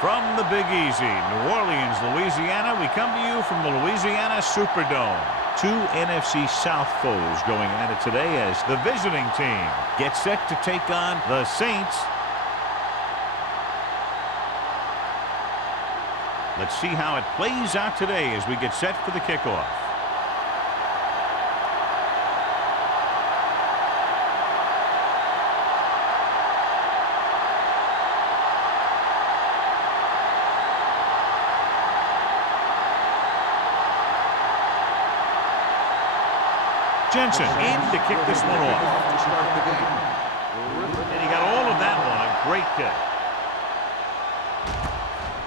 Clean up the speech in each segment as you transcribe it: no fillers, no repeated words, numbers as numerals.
From the Big Easy, New Orleans, Louisiana, we come to you from the Louisiana Superdome. Two NFC South foes going at it today as the visiting team gets set to take on the Saints. Let's see how it plays out today as we get set for the kickoff. Jensen in to kick this one off. And he got all of that one. A great kick.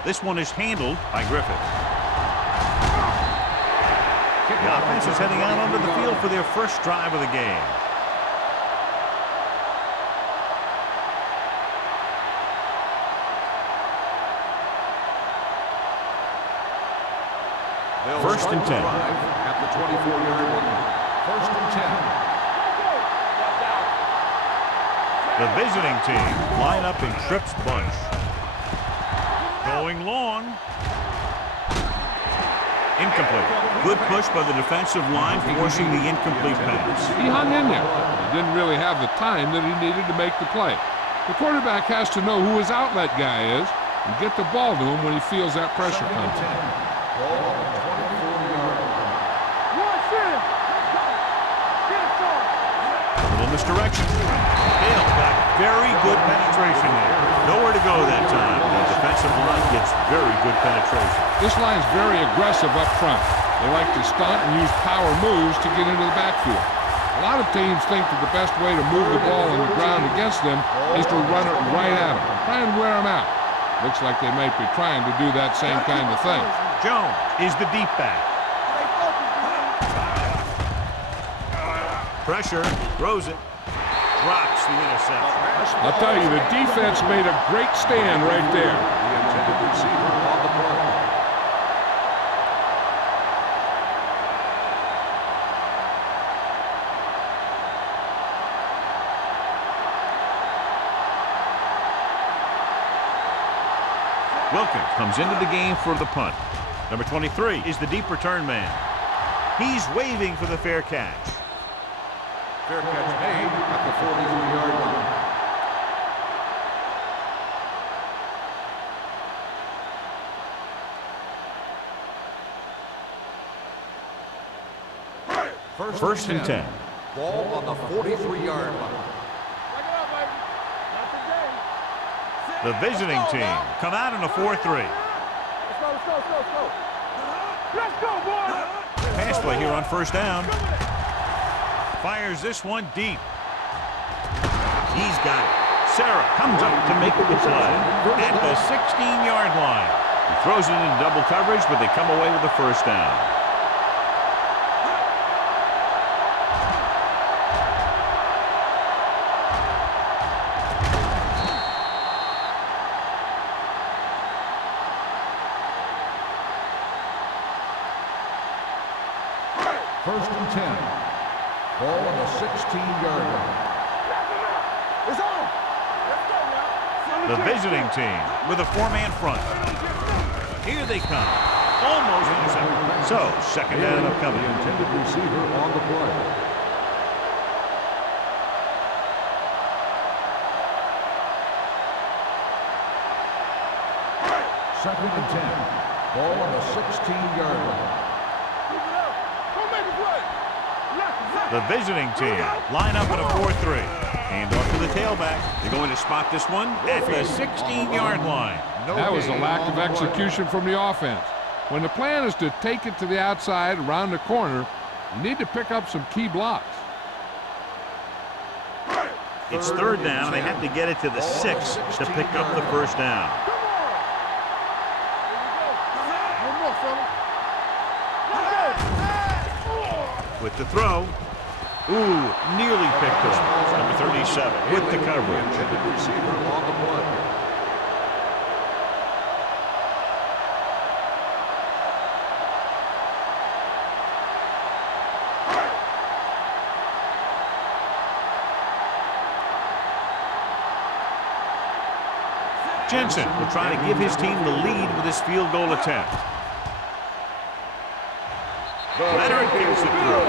This one is handled by Griffith. The offense is heading out onto the field for their first drive of the game. First and 10. At the 24-yard line. First and 10. The visiting team line up in trips bunch. Going long. Incomplete. Good push by the defensive line, forcing the incomplete pass. He hung in there. He didn't really have the time that he needed to make the play. The quarterback has to know who his outlet guy is and get the ball to him when he feels that pressure come. Misdirection. Dale got very good penetration there. Nowhere to go that time. The defensive line gets very good penetration. This line's very aggressive up front. They like to stunt and use power moves to get into the backfield. A lot of teams think that the best way to move the ball on the ground against them is to run it right at them. Try and wear them out. Looks like they might be trying to do that same kind of thing. Jones is the deep back. Pressure, throws it, drops the interception. I'll tell you, the defense made a great stand right there. The intended receiver on the play. Wilkins comes into the game for the punt. Number 23 is the deep return man. He's waving for the fair catch. Fair catch made at the 43-yard line. First and 10. Ball on the 43-yard line. The visiting team come out in a 4-3. Let's go, boys! Pass play here on first down. Fires this one deep. He's got it. Sarah comes up to make the play at the 16-yard line. He throws it in double coverage, but they come away with the first down. First and 10. Ball on the 16-yard line. It's on! Let's go now! The visiting team with a four-man front. Here they come. Almost intercepted. So, second down upcoming. The intended receiver on the play. Second and 10. Ball on the 16-yard line. The visiting team line up in a 4-3. Hand off to the tailback. They're going to spot this one at the 16-yard line. That was a lack of execution from the offense. When the plan is to take it to the outside around the corner, you need to pick up some key blocks. It's third down, and they have to get it to the 6 to pick up the first down. With the throw. Ooh, nearly picked off. Number 37 with the coverage. Intended receiver on the play. Jensen will try to give his team the lead with this field goal attempt. Leonard kicks it through.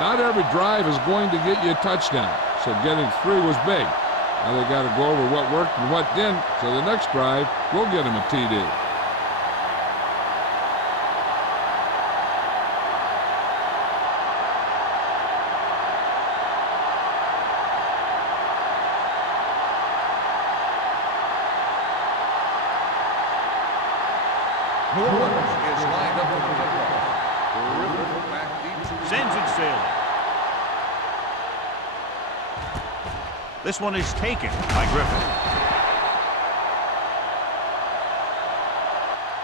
Not every drive is going to get you a touchdown, so getting 3 was big. Now they got to go over what worked and what didn't, so the next drive will get him a TD. New Orleans is lined up for the kickoff. Back deep. Sends it sailing. This one is taken by Griffin.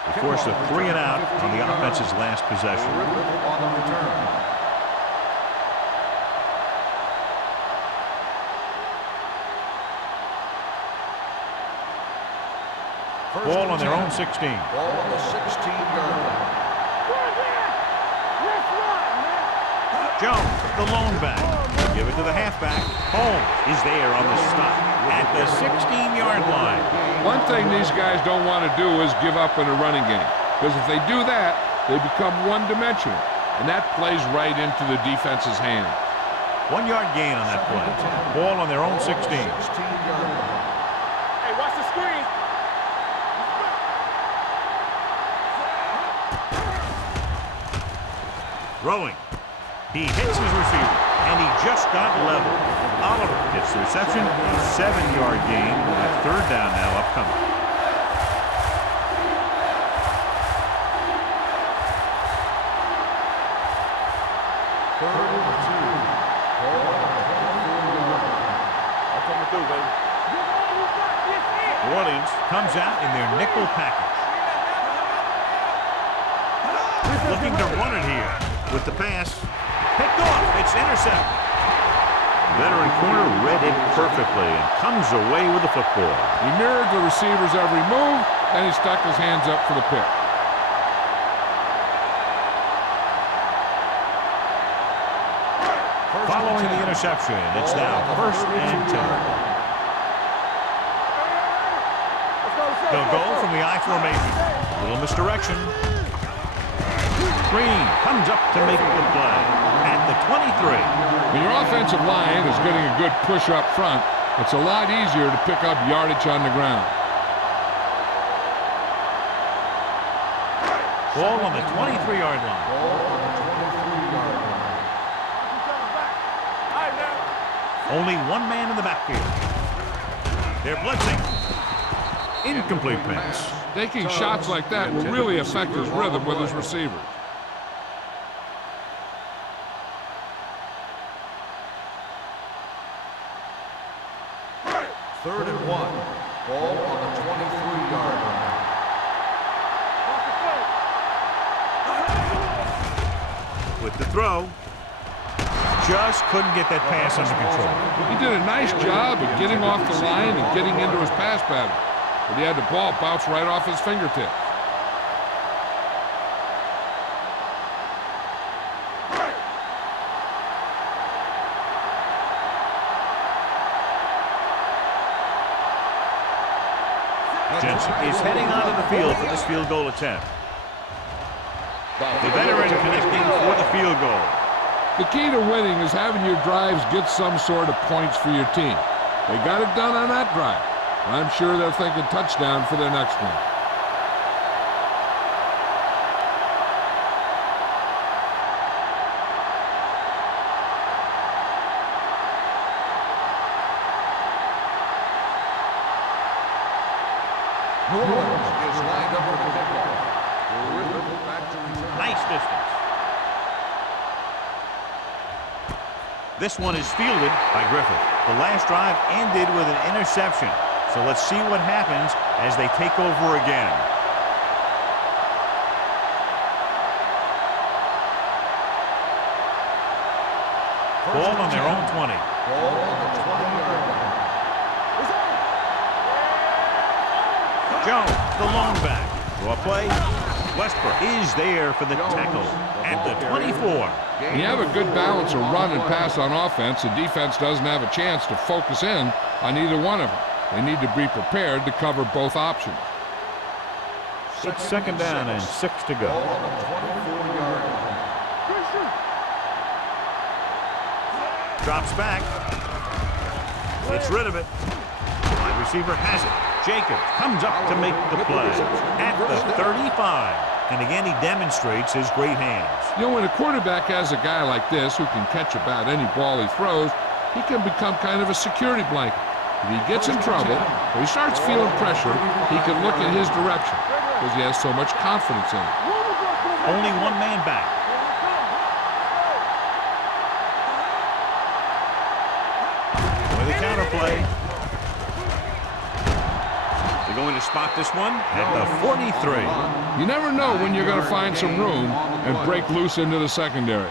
They force a 3 and out on the offense's last possession. On the return. Ball on their own 16. Ball on the 16-yard line. Jones, the lone back. Give it to the halfback. Holmes is there on the stop at the 16-yard line. One thing these guys don't want to do is give up in a running game, because if they do that, they become one-dimensional, and that plays right into the defense's hand. 1 yard gain on that play. Ball on their own 16. 16-yard line. Hey, watch the screen. Throwing. He hits his receiver, and he just got level. Oliver gets the reception, a 7-yard gain, and 3rd down now upcoming. New Orleans comes out in their nickel package. Looking to run it here with the pass. Picked off. It's intercepted. Veteran corner read it perfectly and comes away with the football. He mirrored the receiver's every move, and he stuck his hands up for the pick. Following the interception, it's now 1st and 10. They'll go from the I formation. Little misdirection. Green comes up to make the play at the 23. When your offensive line is getting a good push up front, it's a lot easier to pick up yardage on the ground. Ball on the 23-yard line. Only one man in the backfield. They're blitzing. Incomplete pass. Taking shots like that will really affect his rhythm with his receivers. Third and 1. Ball on the 23-yard line. With the throw. Just couldn't get that pass under control. He did a nice job of getting off the line and getting into his pass pattern, but he had the ball bounce right off his fingertips. Jensen is heading onto the field for this field goal attempt. The veteran connecting for the field goal. The key to winning is having your drives get some sort of points for your team. They got it done on that drive. I'm sure they're thinking touchdown for their next one. New Orleans is lined up for the kickoff. Back to return. Nice distance. This one is fielded by Griffith. The last drive ended with an interception. So let's see what happens as they take over again. Ball on their own 20. Ball on the 20-yard line. Jones, the lone back. Draw play. Westbrook is there for the tackle at the 24. When you have a good balance of run and pass on offense, the defense doesn't have a chance to focus in on either one of them. They need to be prepared to cover both options. It's second down and 6 to go. Ball on the 24-yard line. Drops back. Gets rid of it. Wide receiver has it. Jacobs comes up to make the play at the 35. And again, he demonstrates his great hands. You know, when a quarterback has a guy like this who can catch about any ball he throws, he can become kind of a security blanket. If he gets in trouble or he starts feeling pressure, he can look in his direction because he has so much confidence in it. Only one man back. With a counter play. They're going to spot this one at the 43. You never know when you're going to find some room and break loose into the secondary.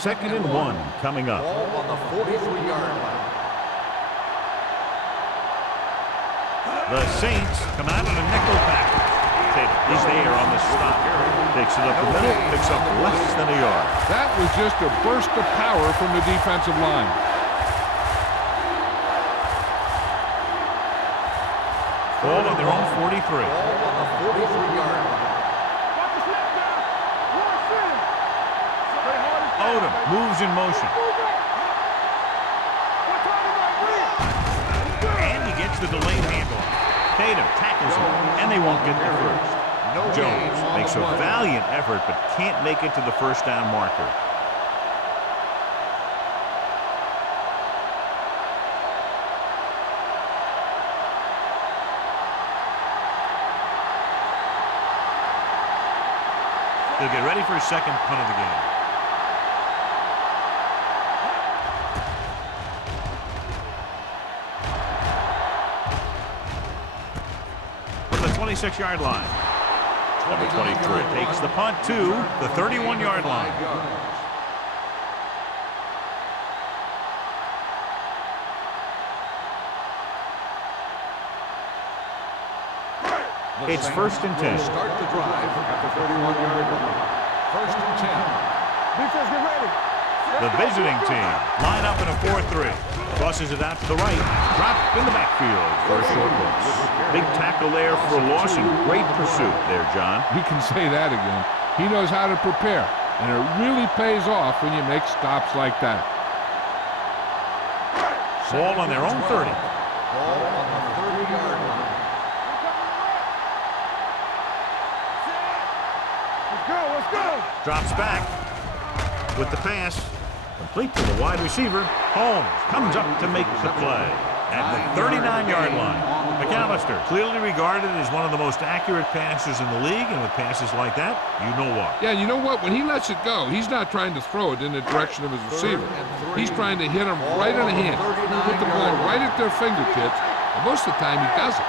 Second and 1 coming up. Ball on the 43-yard line. The Saints come out in a nickel package. He's there on the stop. Takes it up the middle, picks up less than a yard. That was just a burst of power from the defensive line. Ball on their own 43. Ball on the 43-yard line. Odom moves in motion. And he gets the delayed handoff. Tatum tackles him, and they won't get there first. Jones makes a valiant effort, but can't make it to the first down marker. They'll get ready for a second punt of the game. From the 26-yard line. Number 23 takes the punt to the 31-yard line. It's first and 10. Start the drive at the 31-yard line. First and 10. Defense, get ready. The visiting team line up in a 4-3. Tosses it out to the right. Dropped in the backfield for a short loss. Big tackle there for a loss and great pursuit there, John. You can say that again. He knows how to prepare, and it really pays off when you make stops like that. Ball on their own 30. Ball on the 30-yard line. Let's go. Drops back with the pass. Complete to the wide receiver. Holmes comes up to make the play at the 39-yard line. McAllister, clearly regarded as one of the most accurate passers in the league, and with passes like that, you know what. Yeah, you know what? When he lets it go, he's not trying to throw it in the direction of his receiver. He's trying to hit him right on the hand. Put the ball right at their fingertips, and most of the time he does it.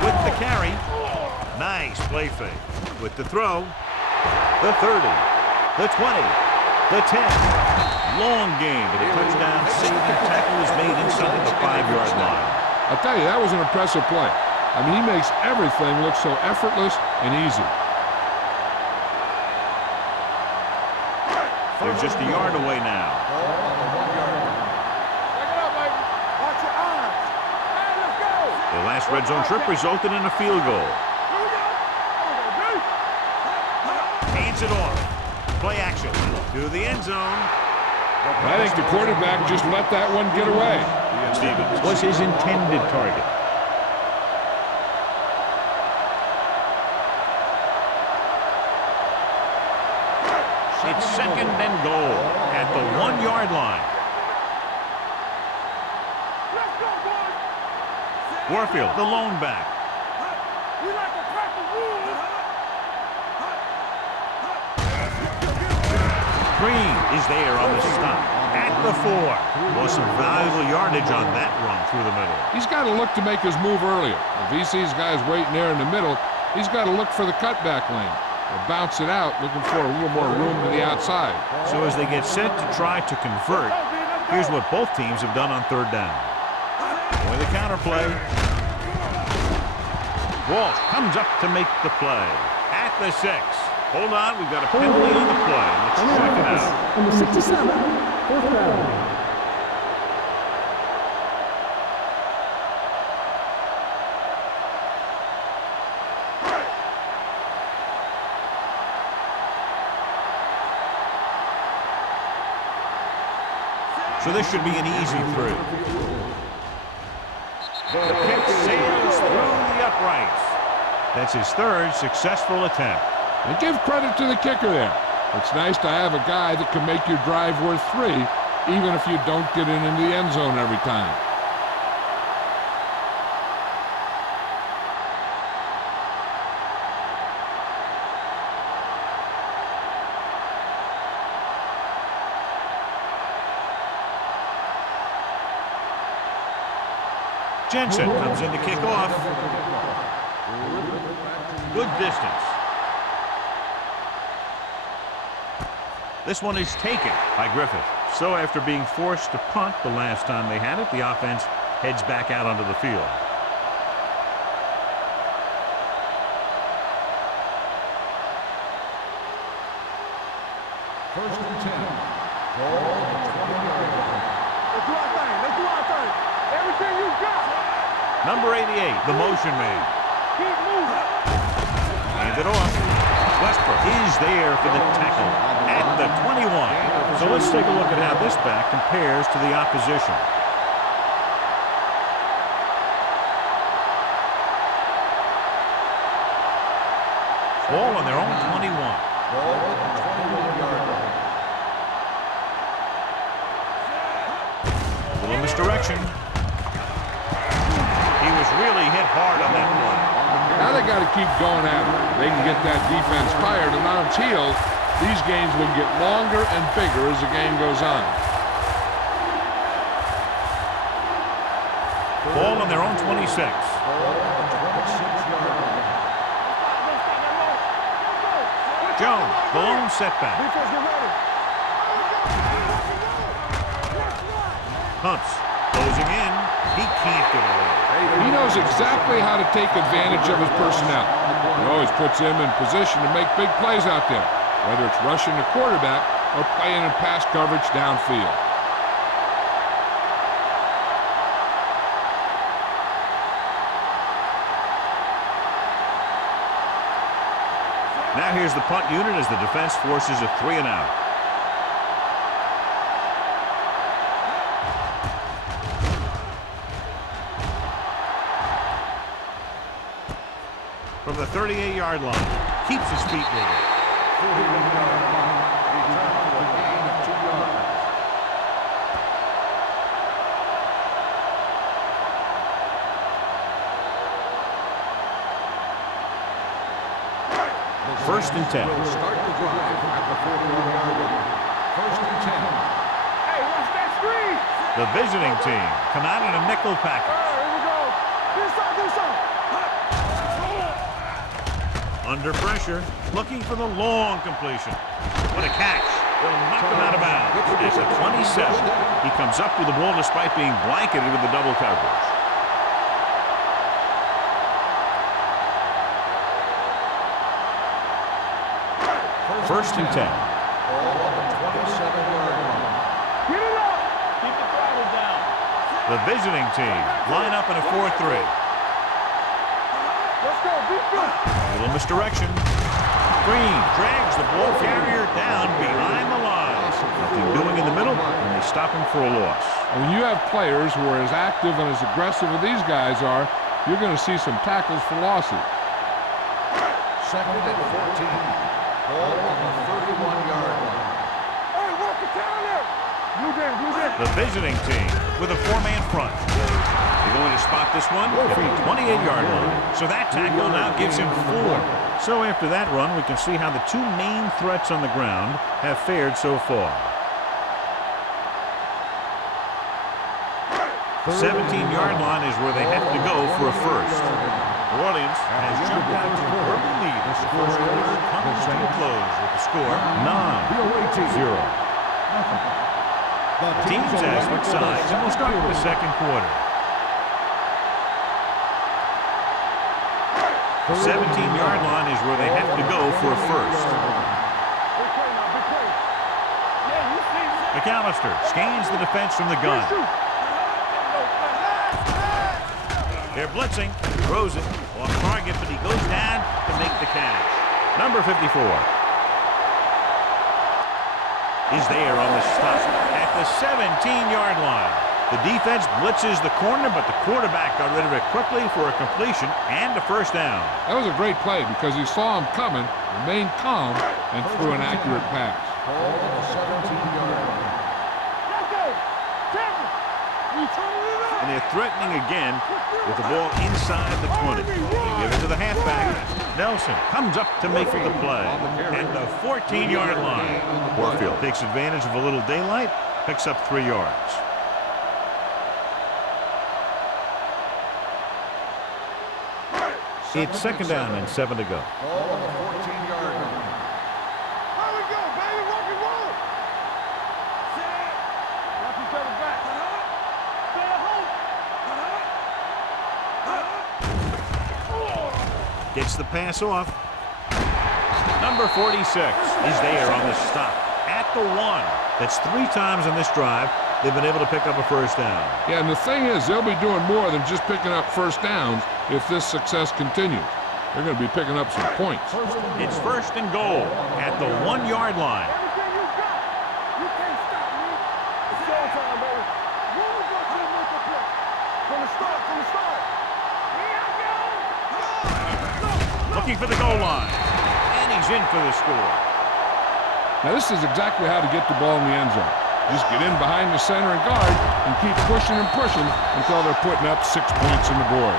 With the carry, nice play fake. With the throw, the 30, the 20, the 10. Long game, but a touchdown save and tackle is made inside the 5-yard line. I'll tell you, that was an impressive play. I mean, he makes everything look so effortless and easy. They're just a yard away now. Ball on the 1-yard line. Back it up, baby. Watch your eyes. Hey, let's go. The last red zone trip resulted in a field goal. Here we go. Hands it off. Play action to the end zone. I think the quarterback just let that one get away. Stevens was his intended target. It's second and goal at the 1-yard line. Let's go, boys. Warfield, the lone back. We like to crack the rules. Green is there on the stop at the 4. Lost some valuable yardage on that run through the middle. He's got to look to make his move earlier. If he sees guys waiting there in the middle, he's got to look for the cutback lane or bounce it out, looking for a little more room to the outside. So as they get set to try to convert, here's what both teams have done on third down. With a counter play. Walsh comes up to make the play at the 6. Hold on, we've got a penalty on the play. Let's check it out. Number 67, fourth round. So this should be an easy through. The kick sails through the uprights. That's his third successful attempt. And give credit to the kicker there. It's nice to have a guy that can make your drive worth 3, even if you don't get it into the end zone every time. Jensen comes in to kick off. Good distance. This one is taken by Griffith. So after being forced to punt the last time they had it, the offense heads back out onto the field. First and 10. Ball at the 20-yard line. Let's do our thing. Let's do our thing. Everything you got. Number 88, the motion man. Keep moving. Hand it off. Westbrook is there for the tackle at the 21. So let's take a look at how this back compares to the opposition. Ball on their own 21. Ball at the 21-yard line. A little misdirection. He was really hit hard on that one. Now they got to keep going at it. They can get that defense fired and on its heels. These games will get longer and bigger as the game goes on. Ball on their own 26. Ball at the 26-yard line. Jones, the lone setback. Defense, get ready. Hunts, closing in. He can't get away. He knows exactly how to take advantage of his personnel. He always puts him in position to make big plays out there, whether it's rushing the quarterback or playing in pass coverage downfield. Now here's the punt unit as the defense forces a 3 and out. From the 38-yard line, keeps his feet moving. 41-yard line. Return for a gain of 2 yards. First and 10. Will start the drive at the 41-yard line. First and 10. Hey, watch that screen. The visiting team come out in a nickel package. Here we go. This side, this side. Under pressure, looking for the long completion. What a catch. They'll knock him out of bounds. It's a 27. He comes up with the ball despite being blanketed with the double coverage. First and 10. Ball on the 27-yard line. Get it up. Keep the throttle down. The visiting team line up in a 4-3. Let's go. Defense. Little misdirection. Green drags the ball carrier down behind the line. Nothing doing in the middle, and they stop him for a loss. And when you have players who are as active and as aggressive as these guys are, you're going to see some tackles for losses. Second and 14. Ball on the 31-yard line. Hey, work the counter. Blue game, blue game. The visiting team with a 4-man front. They're going to spot this one at the 28-yard line. So that tackle now gives him 4. So after that run, we can see how the two main threats on the ground have fared so far. 17-yard line is where they have to go for a first. New Orleans has jumped out to an early lead as the first quarter comes to a close with the score 9-0. Teams as switch sides, and we'll start with the second quarter. The 17-yard line is where they have to go for a first. McAllister scans the defense from the gun. They're blitzing. Throws it. Off target, but he goes down to make the catch. Number 54 is there on the stop at the 17-yard line. The defense blitzes the corner, but the quarterback got rid of it quickly for a completion and a first down. That was a great play because he saw him coming, remained calm, and threw an accurate pass. Ball on the 17-yard line. And they're threatening again with the ball inside the 20. They give it to the halfback. Nelson comes up to make the play at the 14-yard line. Warfield takes advantage of a little daylight, picks up 3 yards. It's second down and 7 to go. Ball on the 14-yard line. There we go, baby. Rock and roll. Watch each other back. Stay at home. Gets the pass off. Number 46 is there on the stop at the 1. That's 3 times on this drive they've been able to pick up a first down. Yeah, and the thing is, they'll be doing more than just picking up first downs if this success continues. They're going to be picking up some points. It's first and goal at the 1-yard line. Everything you got. You can't stop me. It's showtime, baby. Move up to the mental play. From the start, Here I go. Looking for the goal line. And he's in for the score. Now, this is exactly how to get the ball in the end zone. Just get in behind the center and guard and keep pushing and pushing until they're putting up 6 points on the board.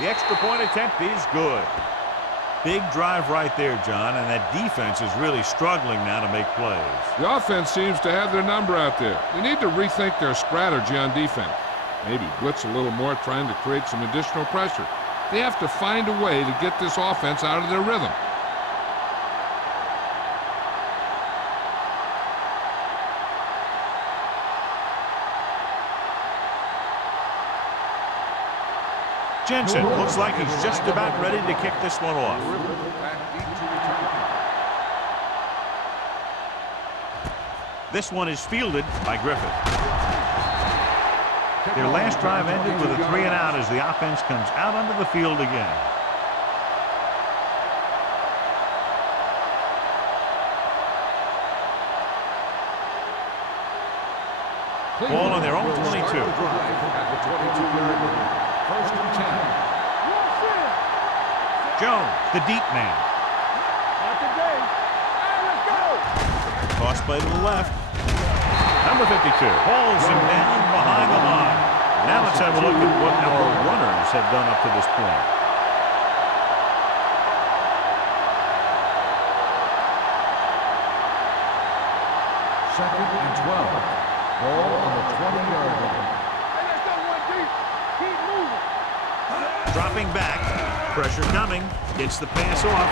The extra point attempt is good. Big drive right there, John, and that defense is really struggling now to make plays. The offense seems to have their number out there. They need to rethink their strategy on defense. Maybe blitz a little more, trying to create some additional pressure. They have to find a way to get this offense out of their rhythm. Jensen looks like he's just about ready to kick this one off. This one is fielded by Griffith. Their last drive ended with a 3-and-out as the offense comes out onto the field again. Ball on their own 22. At the 22-yard line. First and 10. Jones, the deep man. Not today. Hey, let's go. Toss play to the left. Number 52 hauls him down behind the line. Now let's have a look at what our runners have done up to this point. Second and 12. Ball on the 20-yard line. Hey, let's go one deep. Keep moving. Dropping back. Pressure coming. Gets the pass off.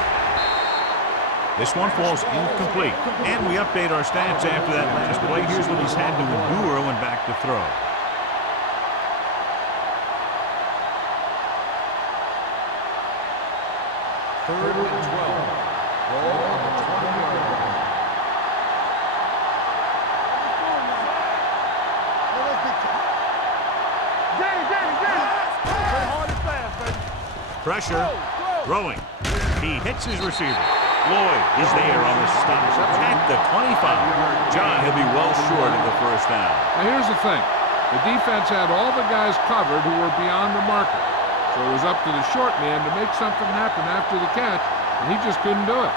This one falls incomplete. And we update our stats after that last play. Here's what he's had to endure when back to throw. Third and 12. Ball on the 20-yard line. Pressure. Throwing. He hits his receiver. Lloyd is there on the stop at the 25. John, he'll be well short of the first down. Now, here's the thing. The defense had all the guys covered who were beyond the marker. So it was up to the short man to make something happen after the catch, and he just couldn't do it.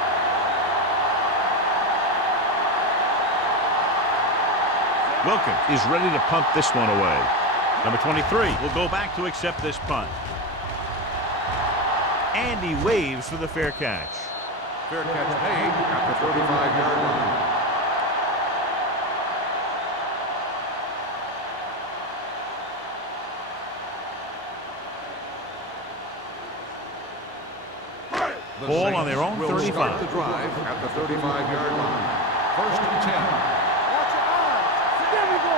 Wilkins is ready to punt this one away. Number 23 will go back to accept this punt. And he waves for the fair catch. Fair catch made at the 35-yard line. Ball on their own 35. Start the drive at the 35-yard line. First and 10. Watch your eyes. There we go.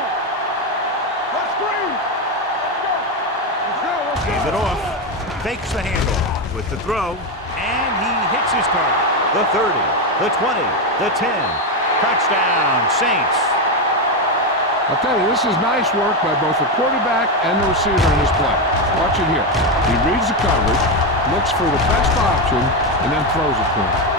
Let's screen. Let's go. Let's go. Gave it off. Fakes the handoff with the throw. And he hits his target. The 30, the 20, the 10. Touchdown, Saints. I'll tell you, this is nice work by both the quarterback and the receiver in this play. Watch it here. He reads the coverage, looks for the best option, and then throws it to him.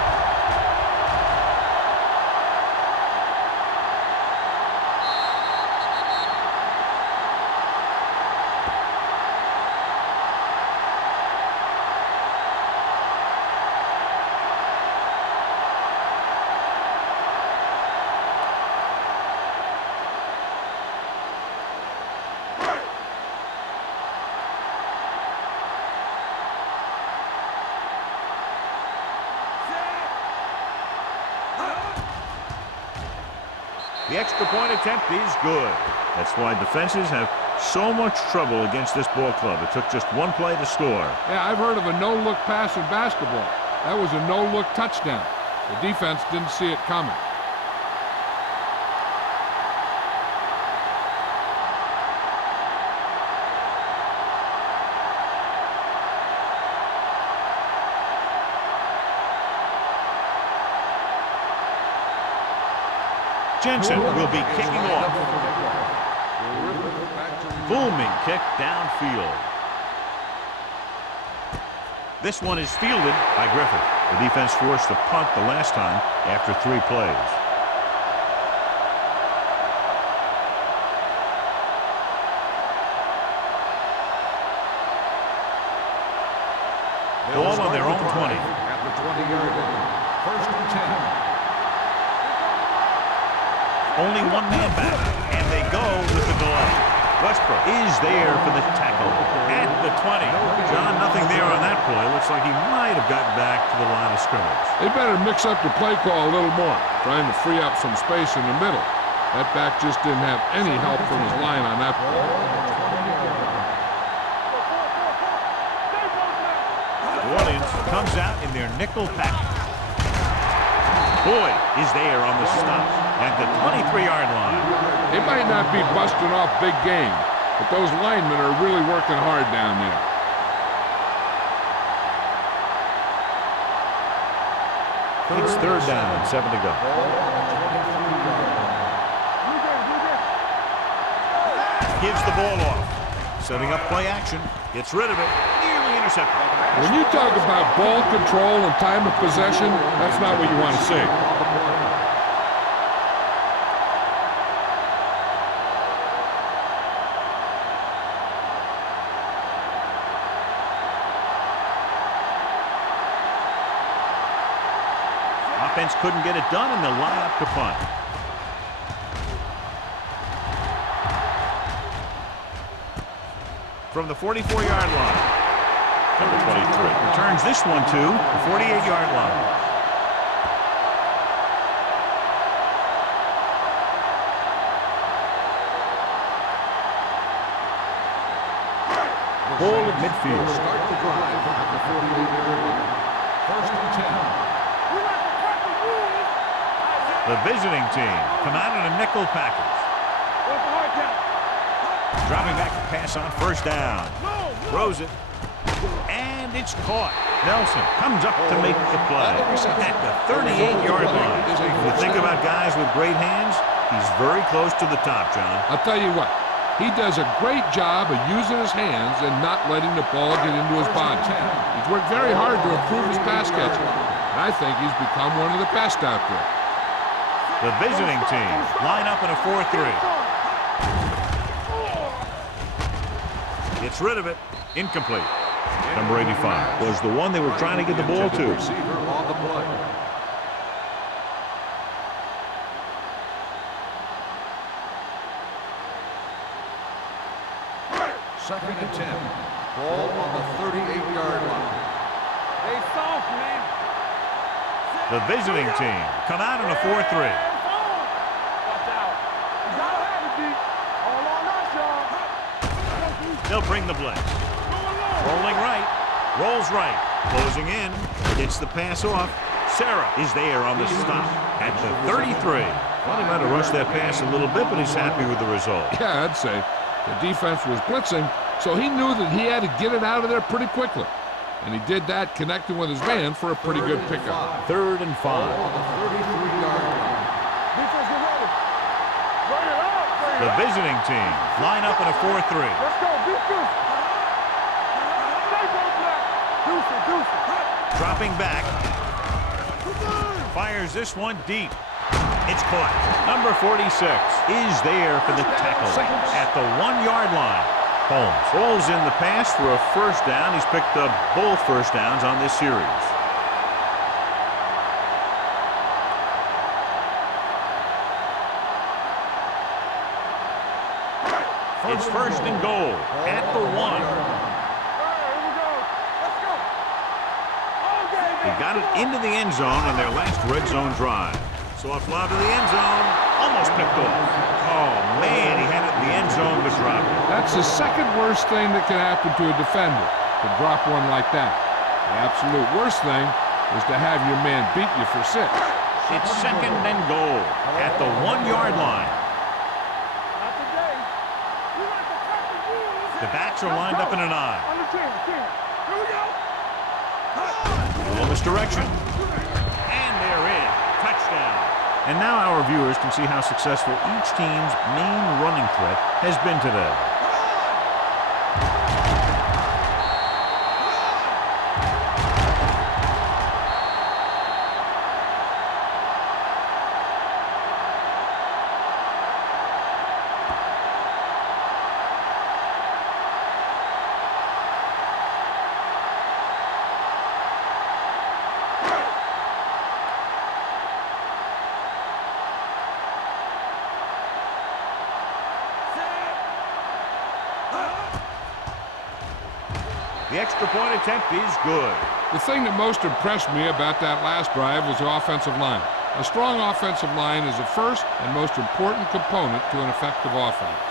The extra point attempt is good. That's why defenses have so much trouble against this ball club. It took just one play to score. Yeah, I've heard of a no-look pass in basketball. That was a no-look touchdown. The defense didn't see it coming. Jensen will be kicking off. Booming kick downfield. This one is fielded by Griffith. The defense forced the punt the last time after 3 plays. Ball on their own 20. At the 20-yard line. First and 10. Only one man back, and they go with the delay. Westbrook is there for the tackle at the 20. John, nothing there on that play. Looks like he might have gotten back to the line of scrimmage. They better mix up the play call a little more, trying to free up some space in the middle. That back just didn't have any help from his line on that play. New Orleans comes out in their nickel package. Boyd is there on the stop at the 23-yard line. They might not be busting off big game, but those linemen are really working hard down there. It's 3rd down and 7 to go. Gives the ball off. Setting up play action. Gets rid of it. Nearly intercepted. When you talk about ball control and time of possession, that's not what you want to see. Offense couldn't get it done, and they'll line up to punt. From the 44-yard line. Number 23 returns this one to the 48-yard line. Ball at midfield. Start the drive at the 48-yard line. First and 10. The visiting team come out in a nickel package. Dropping back to pass on 1st down. Throws it. And it's caught. Nelson comes up to make the play at the 38-yard line. When you think about guys with great hands, he's very close to the top, John. I'll tell you what, he does a great job of using his hands and not letting the ball get into his body. He's worked very hard to improve his pass catching, and I think he's become one of the best out there. The visiting team line up in a 4-3. Gets rid of it. Incomplete. Number 85 was the one they were trying to get the ball to. Receiver on the play. Second and 10. Ball on the 38-yard line. They soft, man. The visiting team come out in a 4-3. Watch out. You gotta have it, D. All on us, y'all. They'll bring the blitz. Rolling right. Rolls right. Closing in. Gets the pass off. Sarah is there on the stop at the 33. Well, he might have rushed that pass a little bit, but he's happy with the result. Yeah, I'd say. The defense was blitzing, so he knew that he had to get it out of there pretty quickly. And he did that connecting with his man for a pretty good pickup. 3rd and 5. The 33-yard line. Defense, get ready. Run it up. The visiting team line up in a 4-3. Let's go. Beat Deuce. Stay both left. Deuce. Dropping back. Fires this one deep. It's caught. Number 46 is there for the tackle at the 1-yard line. Holmes rolls in the pass for a first down. He's picked up both first downs on this series. It's 1st and goal at the 1. All right, here we go. Let's go. All day. He got it into the end zone on their last red zone drive. So a fly to the end zone, almost picked off. Oh, man, he had it in the end zone, but dropped it. That's the second worst thing that can happen to a defender, to drop one like that. The absolute worst thing is to have your man beat you for 6. It's 2nd and goal at the 1-yard line. Not today. We like to cut the rules. The backs are lined up in an I. On the 10. Here we go. A little misdirection. And they're in. Touchdown. And now our viewers can see how successful each team's main running threat has been today. The extra point attempt is good. The thing that most impressed me about that last drive was the offensive line. A strong offensive line is the first and most important component to an effective offense.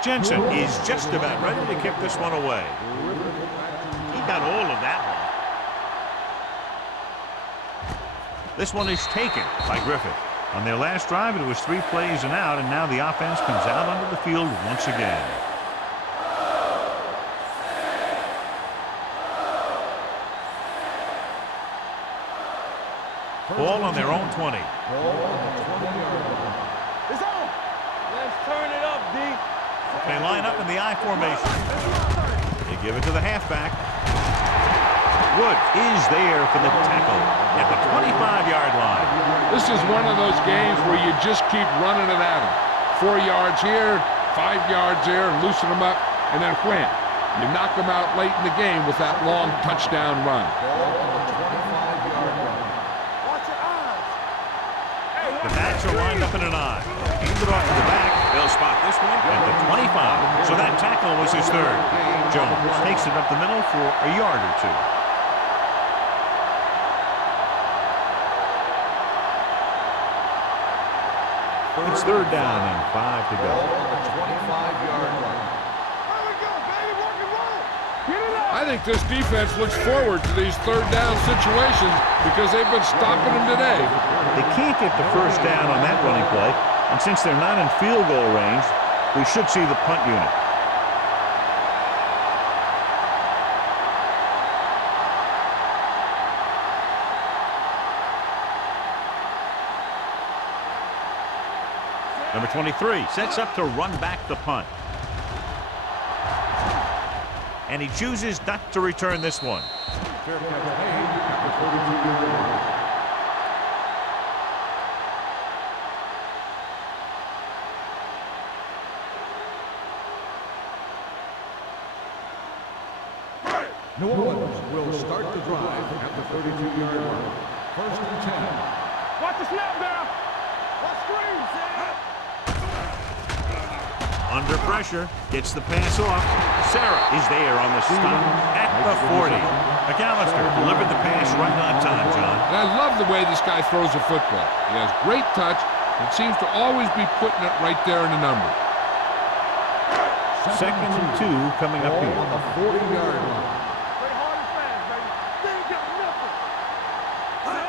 Jensen is just about ready to kick this one away. He got all of that one. This one is taken by Griffith. On their last drive, it was 3 plays and out, and now the offense comes out onto the field once again. Ball on their own 20. It's on. Let's turn it up, D. They line up in the I formation. They give it to the halfback. Wood is there for the tackle at the 25-yard line. This is one of those games where you just keep running it at them. 4 yards here, 5 yards there, and loosen them up, and then wham. You knock them out late in the game with that long touchdown run. Watch your eyes. The backs are lined up in an I. Hand it off to the back. They'll spot this one at the 25. So that tackle was his 3rd. Jones takes it up the middle for a yard or 2. It's 3rd down and 5 to go. The 25-yard line. Here we go, baby. Rock and roll. Get it up. I think this defense looks forward to these 3rd down situations because they've been stopping them today. They can't get the first down on that running play, and since they're not in field goal range, we should see the punt unit. Number 23 sets up to run back the punt. And he chooses not to return this one. New Orleans will start the drive at the 32-yard line. First and 10. Watch the snap down. Watch screen, Sam. Under pressure, gets the pass off. Sarah is there on the stop at the 40. McAllister delivered the pass right on time, John. And I love the way this guy throws a football. He has great touch and seems to always be putting it right there in the number. Second and 2 coming up Ball here. on the 40-yard line. Play hard and fast, baby. They ain't got nothing.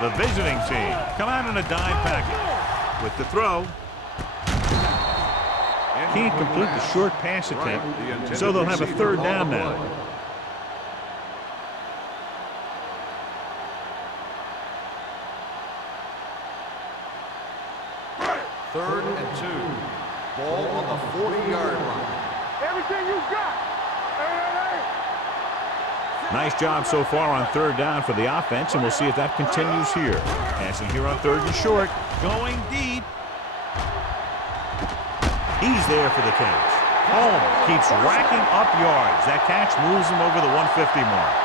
The visiting team come out in a dime package with the throw. Can't complete the short pass attempt, so they'll have a third down now. Third and 2. Ball on the 40-yard line. Everything you got. Hey. Nice job so far on third down for the offense, and we'll see if that continues here. Passing here on third and short, going deep. He's there for the catch. Holm keeps racking up yards. That catch moves him over the 150 mark.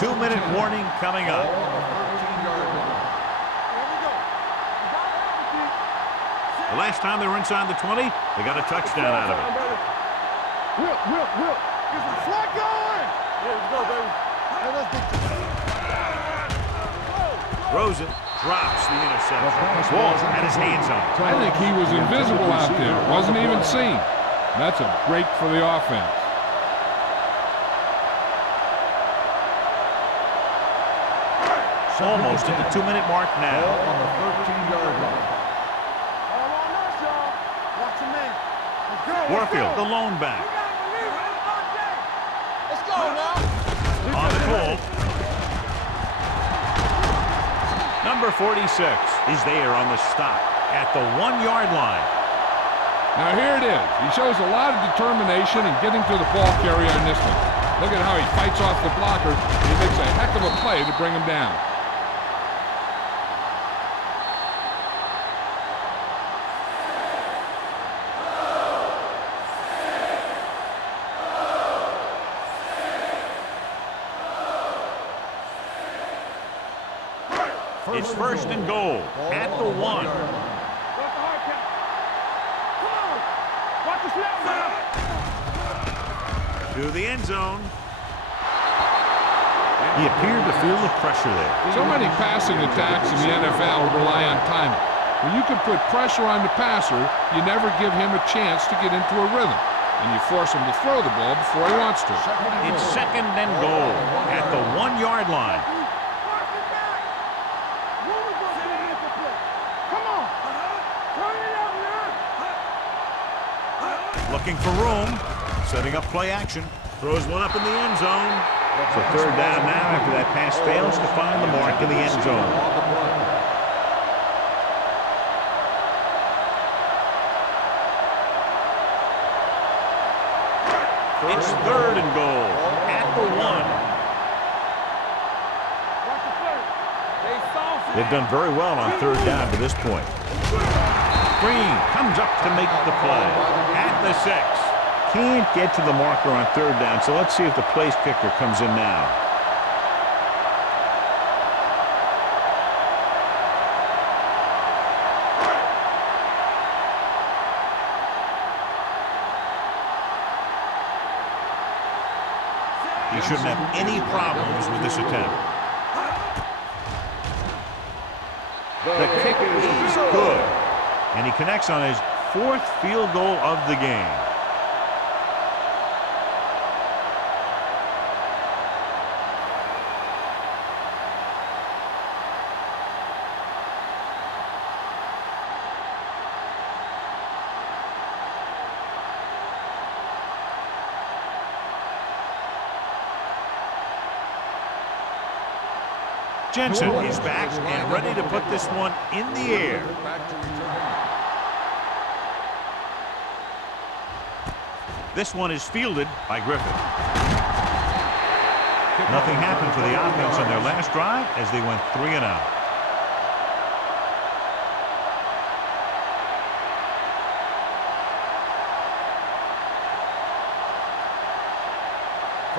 Two-minute warning coming up. Ball on the 13-yard line. Here we go. You got it, The last time they were inside the 20, they got a touchdown out of it. Whip. Get some slack going. Here we go, baby. Hey, let's get Throws it, drops the interception. Walt had his hands on it. I think he was invisible out there. Wasn't even seen. That's a break for the offense. Almost at the 2-minute mark Ball now. on the 13-yard line. all on us, y'all. Watch your man. Let's go. Warfield, the lone back. Let's go now. On the pull. Number 46 is there on the stop at the 1-yard line. Now here it is. He shows a lot of determination in getting to the ball carrier on this one. Look at how he fights off the blocker. He makes a heck of a play to bring him down. It's first and goal at the 1. Watch the hard count. Come on. Watch the snap now. To the end zone. He appeared to feel the pressure there. So many passing attacks in the NFL rely on timing. When you can put pressure on the passer, you never give him a chance to get into a rhythm. And you force him to throw the ball before he wants to. It's second and goal at the 1-yard line. Watch it back. Move it, go to the nickel play. Come on. Turn it up now. Looking for room. Setting up play action. Throws one up in the end zone. So third down now after that pass fails to find the mark in the end zone. It's third and goal at the 1. Watch the third. They saucy. They've done very well on third down to this point. Green comes up to make the play at the 6. Can't get to the marker on third down, so let's see if the place kicker comes in now. He shouldn't have any problems with this attempt. The kick is good, and he connects on his 4th field goal of the game. Jensen is back and ready to put this one in the air. This one is fielded by Griffin. Nothing happened for the offense on their last drive as they went 3 and out.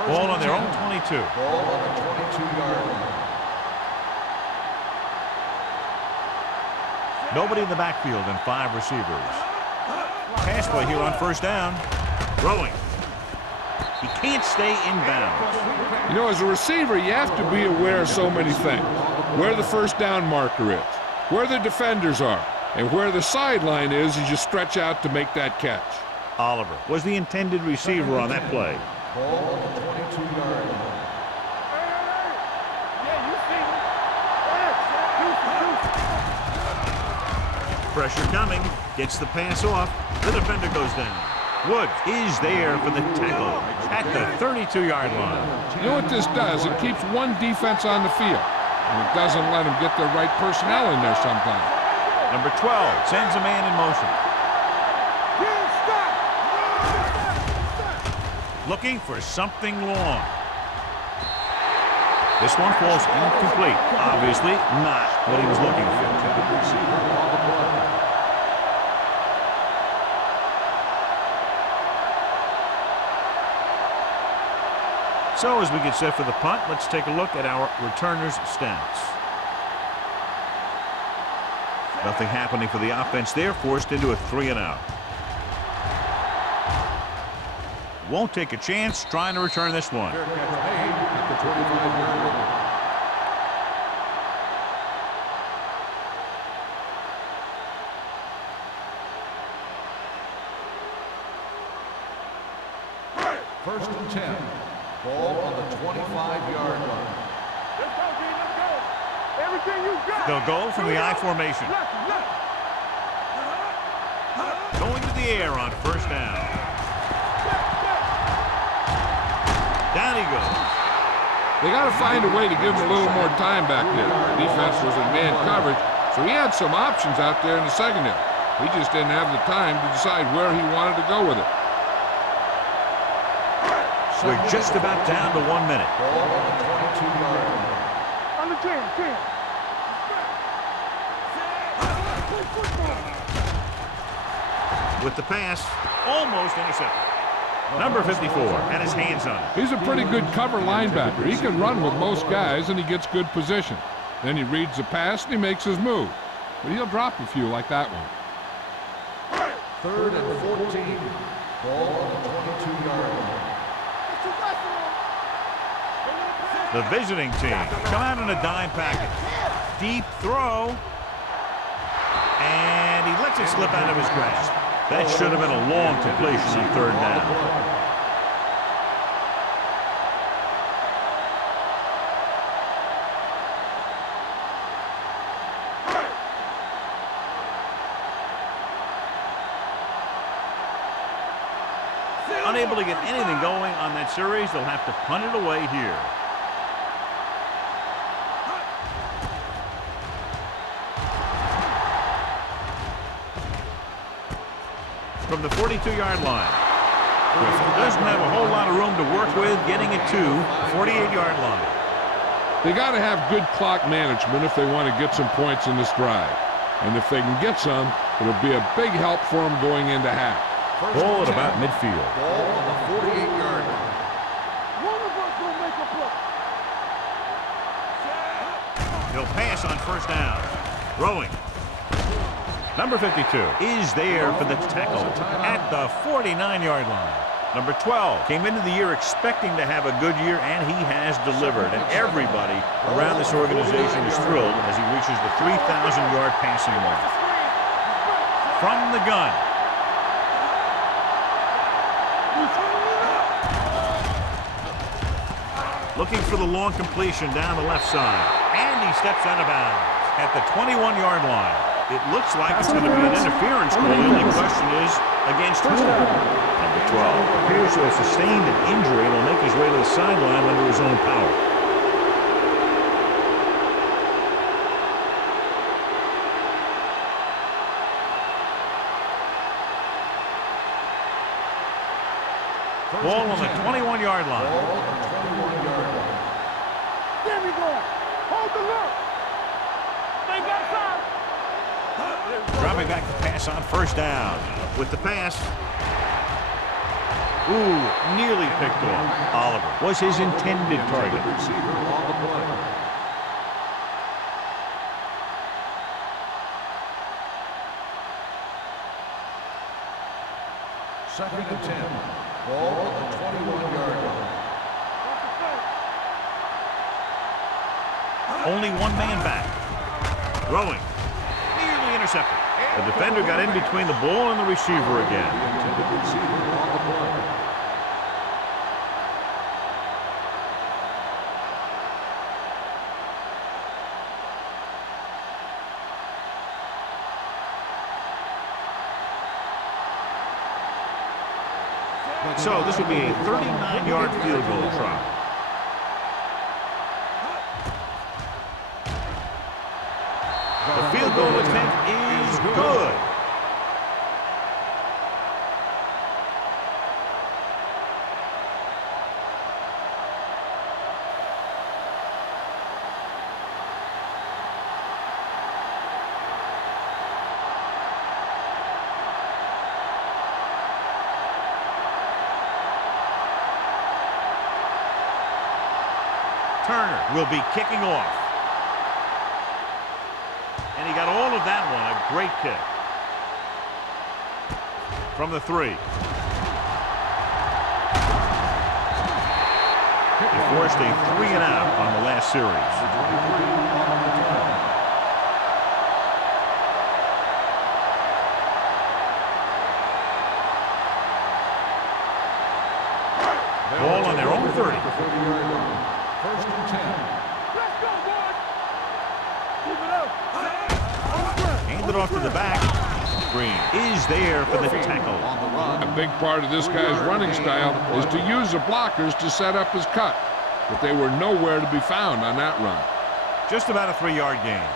Ball on their own 22. Ball on the 22-yard line. Nobody in the backfield and 5 receivers. Pass play here on first down. Throwing. He can't stay in bounds. You know, as a receiver, you have to be aware of so many things. Where the first down marker is, where the defenders are, and where the sideline is as you stretch out to make that catch. Oliver was the intended receiver on that play. Ball on the 22-yard line. Pressure coming. Gets the pass off. The defender goes down. Woods is there for the tackle at the 32-yard line. You know what this does? It keeps one defense on the field, and it doesn't let them get the right personnel in there sometimes. Number 12 sends a man in motion. Looking for something long. This one falls incomplete. Obviously not what he was looking for. So as we get set for the punt, let's take a look at our returners' stats. Nothing happening for the offense there, forced into a 3 and out. Won't take a chance trying to return this one. Fair catch made at the 25-yard line. First and 10. Ball on the 25-yard line. Let's go, G. Let's go. Everything you got. They'll go from the I formation. Going to the air on first down. Down he goes. They got to find a way to give him a little more time back there. The defense was in man coverage, so he had some options out there in the secondary. He just didn't have the time to decide where he wanted to go with it. We're just about down to 1 minute. Ball on the 22-yard line. On the 10. With the pass, almost intercepted. Number 54 had his hands on it. He's a pretty good cover linebacker. He can run with most guys, and he gets good position. Then he reads the pass, and he makes his move. But he'll drop a few like that one. Third and 14. Ball on the 22-yard line. The visiting team come out in a dime package. Deep throw. And he lets it slip out of his grasp. That should have been a long completion on third down. Unable to get anything going on that series, they'll have to punt it away here. From the 42-yard line. Doesn't have a whole lot of room to work with, getting it to the 48-yard line. They got to have good clock management if they want to get some points in this drive. And if they can get some, it'll be a big help for them going into half. Ball at about midfield. Ball on the 48-yard line. One of us will make a play. He'll pass on first down. Throwing. Number 52 is there for the tackle at the 49-yard line. Number 12 came into the year expecting to have a good year, and he has delivered. And everybody around this organization is thrilled as he reaches the 3,000-yard passing mark. From the gun. Looking for the long completion down the left side. And he steps out of bounds at the 21-yard line. It looks like it's going to be an interference call. The only question is, against who? Number 12 appears to have sustained an injury and will make his way to the sideline under his own power. Ball on the 21-yard line. Ball on the 21-yard line. There we go. Hold the look. They got time. Dropping back the pass on first down. With the pass. Ooh, nearly picked off. Oliver was his intended target. Receiver on the play. Second and 10. Ball on the 21-yard line. Only one man back. Throwing. Nearly intercepted. The defender got in between the ball and the receiver again. The intended receiver on the play. So this will be a 39-yard field goal try. The field goal attempt is good. Turner will be kicking off. And he got all of that one. A great kick. From the 3. He forced a 3-and-out on the last series. Ball on their own 30. First and 10. Let's go, boys. Keep it up. Handed off to the back. Green is there for the tackle. On the run. A big part of this guy's running style is to use the blockers to set up his cut. But they were nowhere to be found on that run. Just about a 3-yard gain.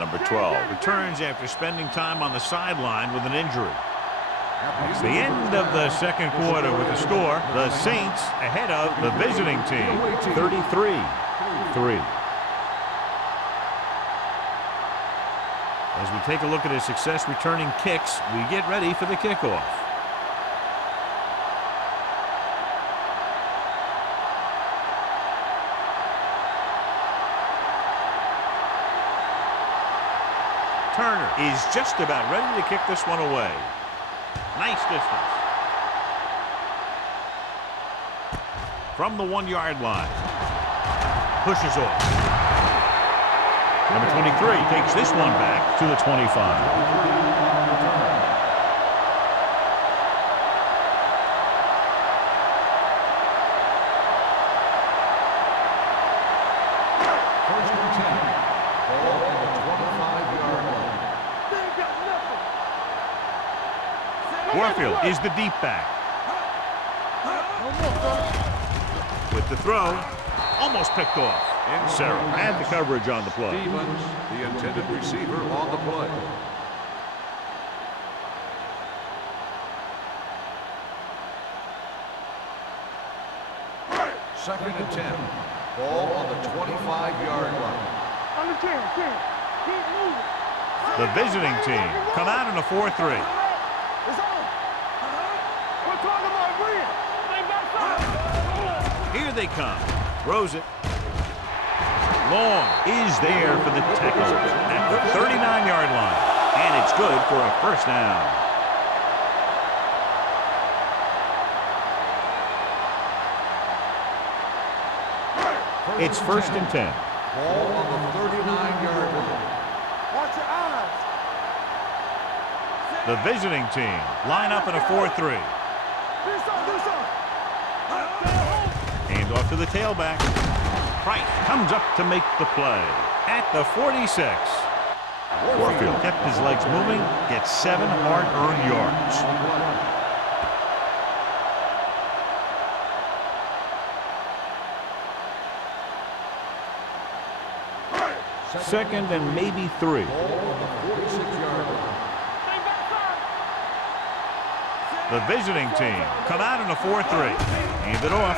Number 12 returns after spending time on the sideline with an injury. It's the end of the second quarter with the score. The Saints ahead of the visiting team, 33-3. As we take a look at his success returning kicks, we get ready for the kickoff. Turner is just about ready to kick this one away. Nice distance. From the 1-yard line. Pushes off. Number 23 takes this one back to the 25. First and 10. Ball on the 25-yard line. They ain't got nothing. Warfield is the deep back. No more, fellas. With the throw, almost picked off. And Sarah had the coverage on the play. Stevens, the intended receiver, on the play. Second and 10. Ball on the 25-yard line. On the 10. Keep moving. The visiting team come out in a 4-3. It's on. We're talking about agreeing. They got something. Here they come. Throws it. Long is there for the tackle at the 39-yard line. And it's good for a first down. It's first and 10. Ball on the 39-yard line. Watch your eyes. The visiting team line up in a 4-3. Do something. Hand off to the tailback. Price comes up to make the play at the 46. Warfield kept his legs moving, gets 7 hard-earned yards. Second and maybe 3. Ball on the 46-yard line. The visiting team come out in a 4-3. Hand it off.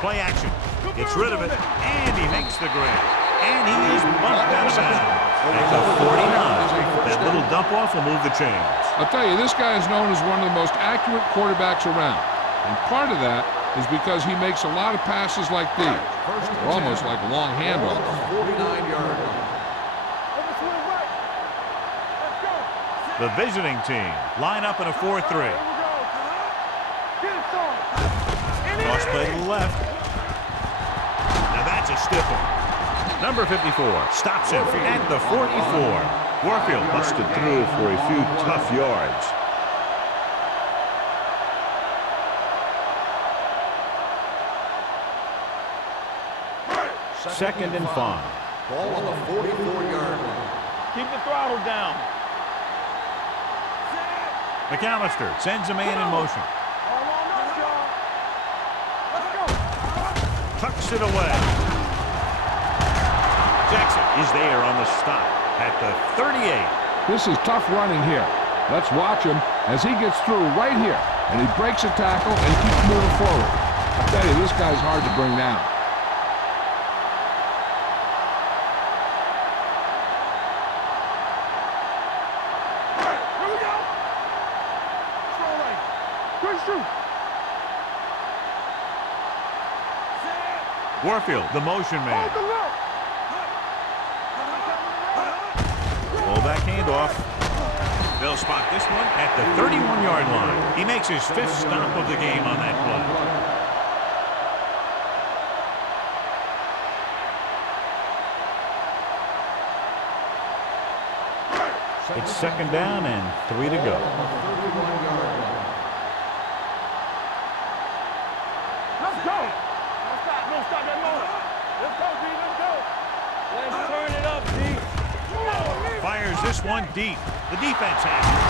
Play action. Gets rid of it. And he makes the grab. And he is bumped out of bounds. At the 49. That little dump off will move the chains. I'll tell you, this guy is known as one of the most accurate quarterbacks around. And part of that is because he makes a lot of passes like these. They're almost like a long handoff. 49-yard line. The visiting team line up in a 4-3. Cross play to the left. Now that's a stiff one. Number 54 stops him at the 44. Warfield busted through for a few tough yards. Second and 5. Ball on the 44-yard line. Keep the throttle down. McAllister sends a man in motion. Tucks it away. Jackson is there on the stop at the 38. This is tough running here. Let's watch him as he gets through right here. And he breaks a tackle and keeps moving forward. I tell you, this guy's hard to bring down. Here we go. Strong right. Good shoot. Warfield, the motion man. Hold the look. Fullback handoff. They'll spot this one at the 31-yard line. He makes his 5th stop of the game on that play. It's second down and 3 to go. Let's go. Don't stop. Don't stop that motor. Let's go, D. Let's go. Let's turn it up, D. Fires this one deep. The defense has it.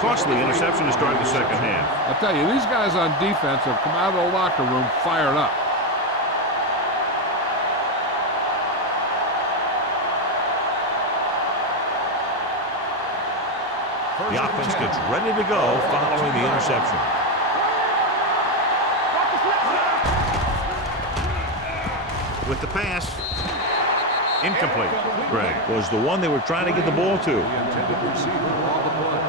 Costly interception to start the second half. I'll tell you, these guys on defense have come out of the locker room fired up. The offense gets ready to go following the interception. With the pass, incomplete. Greg was the one they were trying to get the ball to. The intended receiver on the play.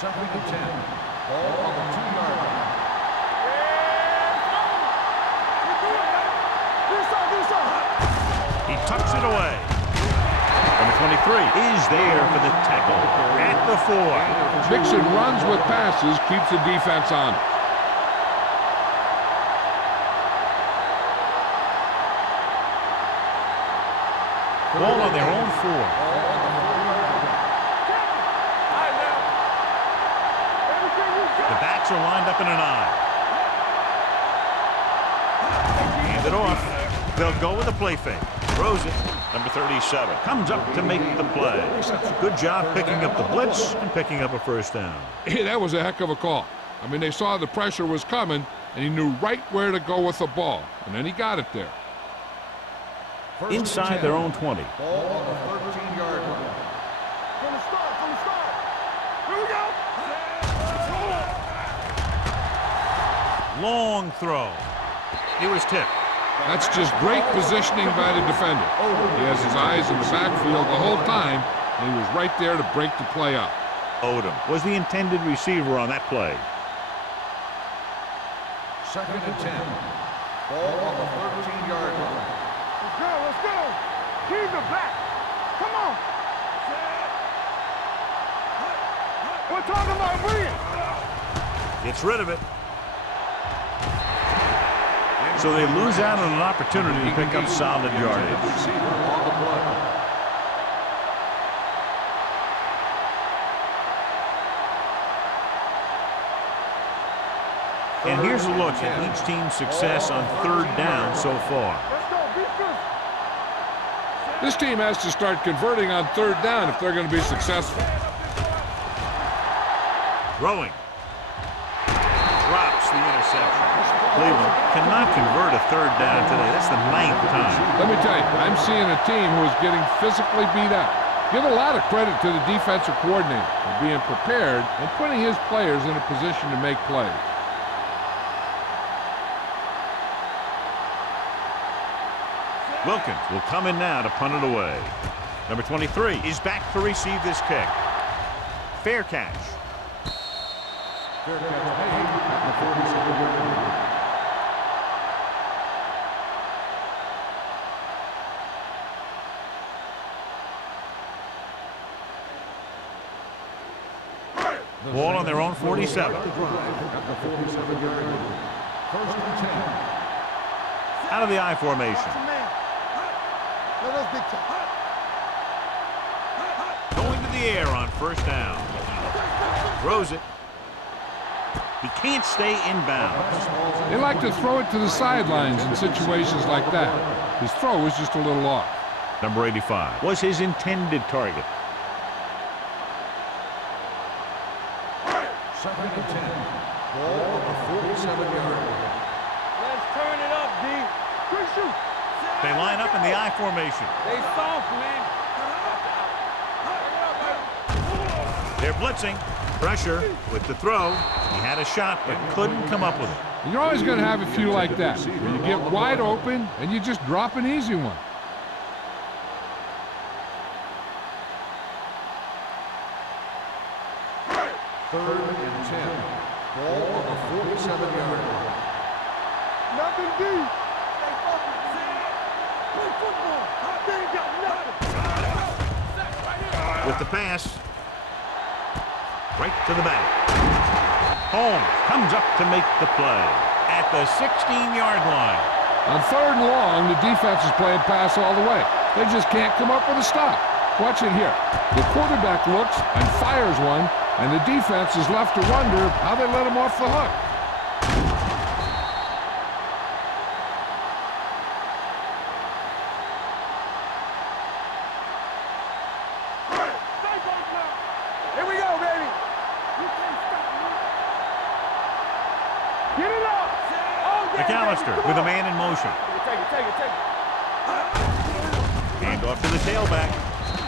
Second and 10. Ball on the 2-yard line. He tucks it away. Number 23 is there for the tackle at the 4. Mixon runs with passes, keeps the defense on. Ball on their own 4. The backs are lined up in an I. Hand it off. They'll go with a play fake. Throws it. Number 37 comes up to make the play. Good job picking up the blitz and picking up a first down. Hey, that was a heck of a call. I mean, they saw the pressure was coming, and he knew right where to go with the ball. And then he got it there. Inside their own 20. Ball on the 13-yard line. From the start. Here we go. Long throw. He was tipped. That's just great positioning by the defender. He has his eyes in the backfield the whole time, and he was right there to break the play up. Odom was the intended receiver on that play. Second and 10. Ball on the 13-yard line. Let's go. Keep it back. Come on. We're talking about brilliant. Gets rid of it. So they lose out on an opportunity to pick up solid yardage. Receiver on the play. And here's a look at each team's success on third down so far. Let's go. Be good. This team has to start converting on third down if they're going to be successful. Throwing. drops the interception. Cleveland cannot convert a third down today. That's the 9th time. Let me tell you, I'm seeing a team who is getting physically beat up. Give a lot of credit to the defensive coordinator for being prepared and putting his players in a position to make plays. Wilkins will come in now to punt it away. Number 23 is back to receive this kick. Fair catch. Fair catch made at the 47-yard line. Ball on their own 47. At the 47-yard line. 1st and 10. Out of the I formation. Going to the air on 1st down. Throws it. He can't stay inbounds. They like to throw it to the sidelines in situations like that. His throw was just a little off. Number 85 was his intended target. 2nd and 10. Ball on the 47-yard line. Let's turn it up, D. Quick shoot. They line up in the I formation. They soft, man. They're blitzing. Pressure with the throw. He had a shot but couldn't come up with it. You're always going to have a few like that. Where you get wide open and you just drop an easy one. Third and 10. Ball on the 47-yard line. Nothing D. They focus. Play football. They ain't got nothing. With the pass. Right to the back. Holmes comes up to make the play at the 16-yard line. On 3rd and long, the defense is playing pass all the way. They just can't come up with a stop. Watch it here. The quarterback looks and fires one, and the defense is left to wonder how they let him off the hook. Here we go, baby. You can't stop me. Get it up. Oh, yeah, McAllister baby, with a man in motion. Take it. Hand off to the tailback.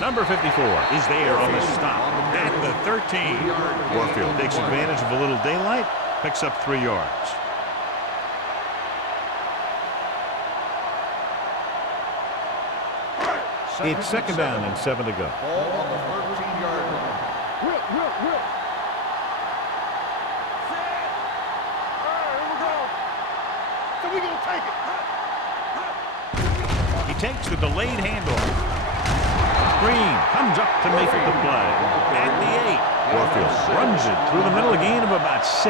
Number 54 is there on the stop at the 13. Warfield takes advantage of a little daylight, picks up 3 yards. It's 2nd down and 7 to go. Ball on the 13-yard line. Will. Here we go. So we gonna take it. He takes the delayed handoff. Green comes up to make the play at the 8. Warfield runs it through the middle, a gain of about 6.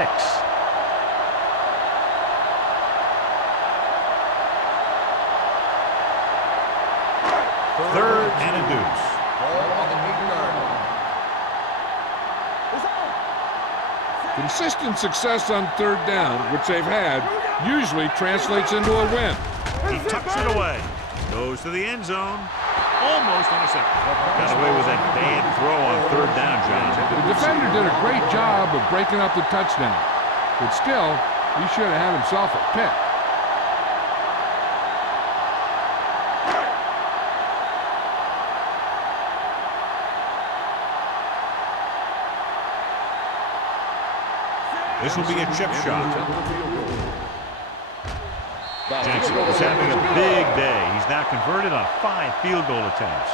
Third and a deuce. Ball on the 8-yard line. It's on. Consistent success on 3rd down, which they've had, usually translates into a win. He tucks it away. Goes to the end zone. Almost intercepted. Got away with that bad throw on 3rd down, John. The defender did a great job of breaking up the touchdown, but still, he should have had himself a pick. This will be a chip shot. Jensen is having a big day. He's now converted on 5 field goal attempts.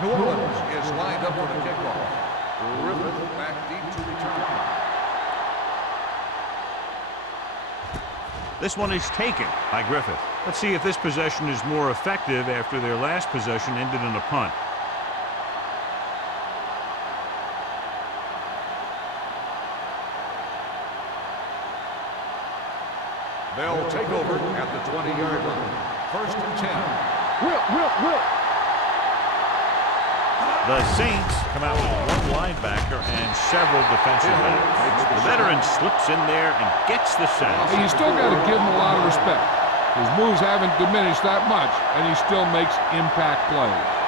New Orleans is lined up for the kickoff. Griffith back deep to return. This one is taken by Griffith. Let's see if this possession is more effective after their last possession ended in a punt. They'll take over at the 20-yard line. 1st and 10. Will. The Saints come out with one linebacker and several defensive backs. The veteran slips in there and gets the sack. You still got to give him a lot of respect. His moves haven't diminished that much, and he still makes impact plays.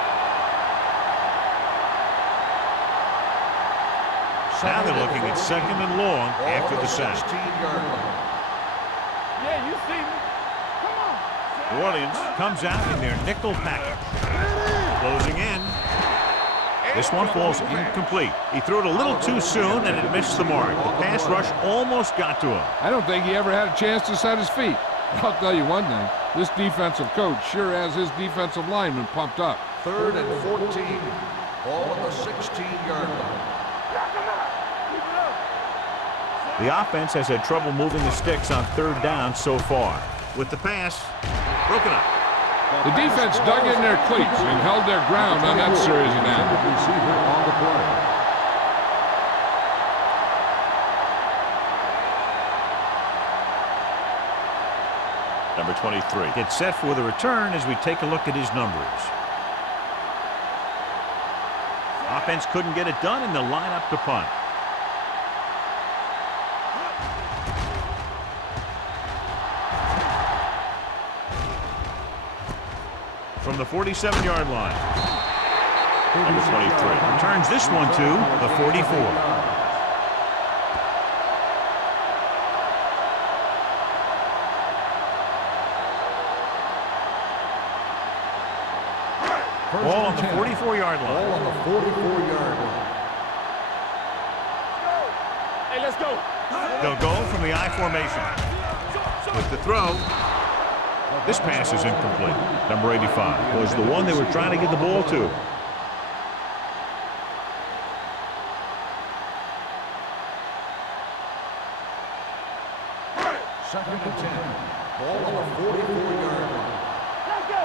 Now they're looking at 2nd and long after the sack. 16-yard line. Yeah, you see me. Come on. New Orleans comes out in their nickel package. Closing in. This one falls incomplete. He threw it a little too soon, and it missed the mark. The pass rush almost got to him. I don't think he ever had a chance to set his feet. I'll tell you one thing. This defensive coach sure has his defensive linemen pumped up. 3rd and 14. Ball on the 16-yard line. The offense has had trouble moving the sticks on 3rd down so far. With the pass, broken up. The defense dug in their cleats and held their ground on that series of downs. Receiver on the play. Number 23 gets set for the return as we take a look at his numbers. Offense couldn't get it done, and they'll line up to punt. From the 47-yard line. Number 23 returns this one to the 44. Ball on the 44-yard line. Ball on the 44-yard line. Hey, let's go. They'll go from the I formation. With the throw, this pass is incomplete. Number 85 was the one they were trying to get the ball to. Second and 10. Ball on the 44-yard line. Let's go.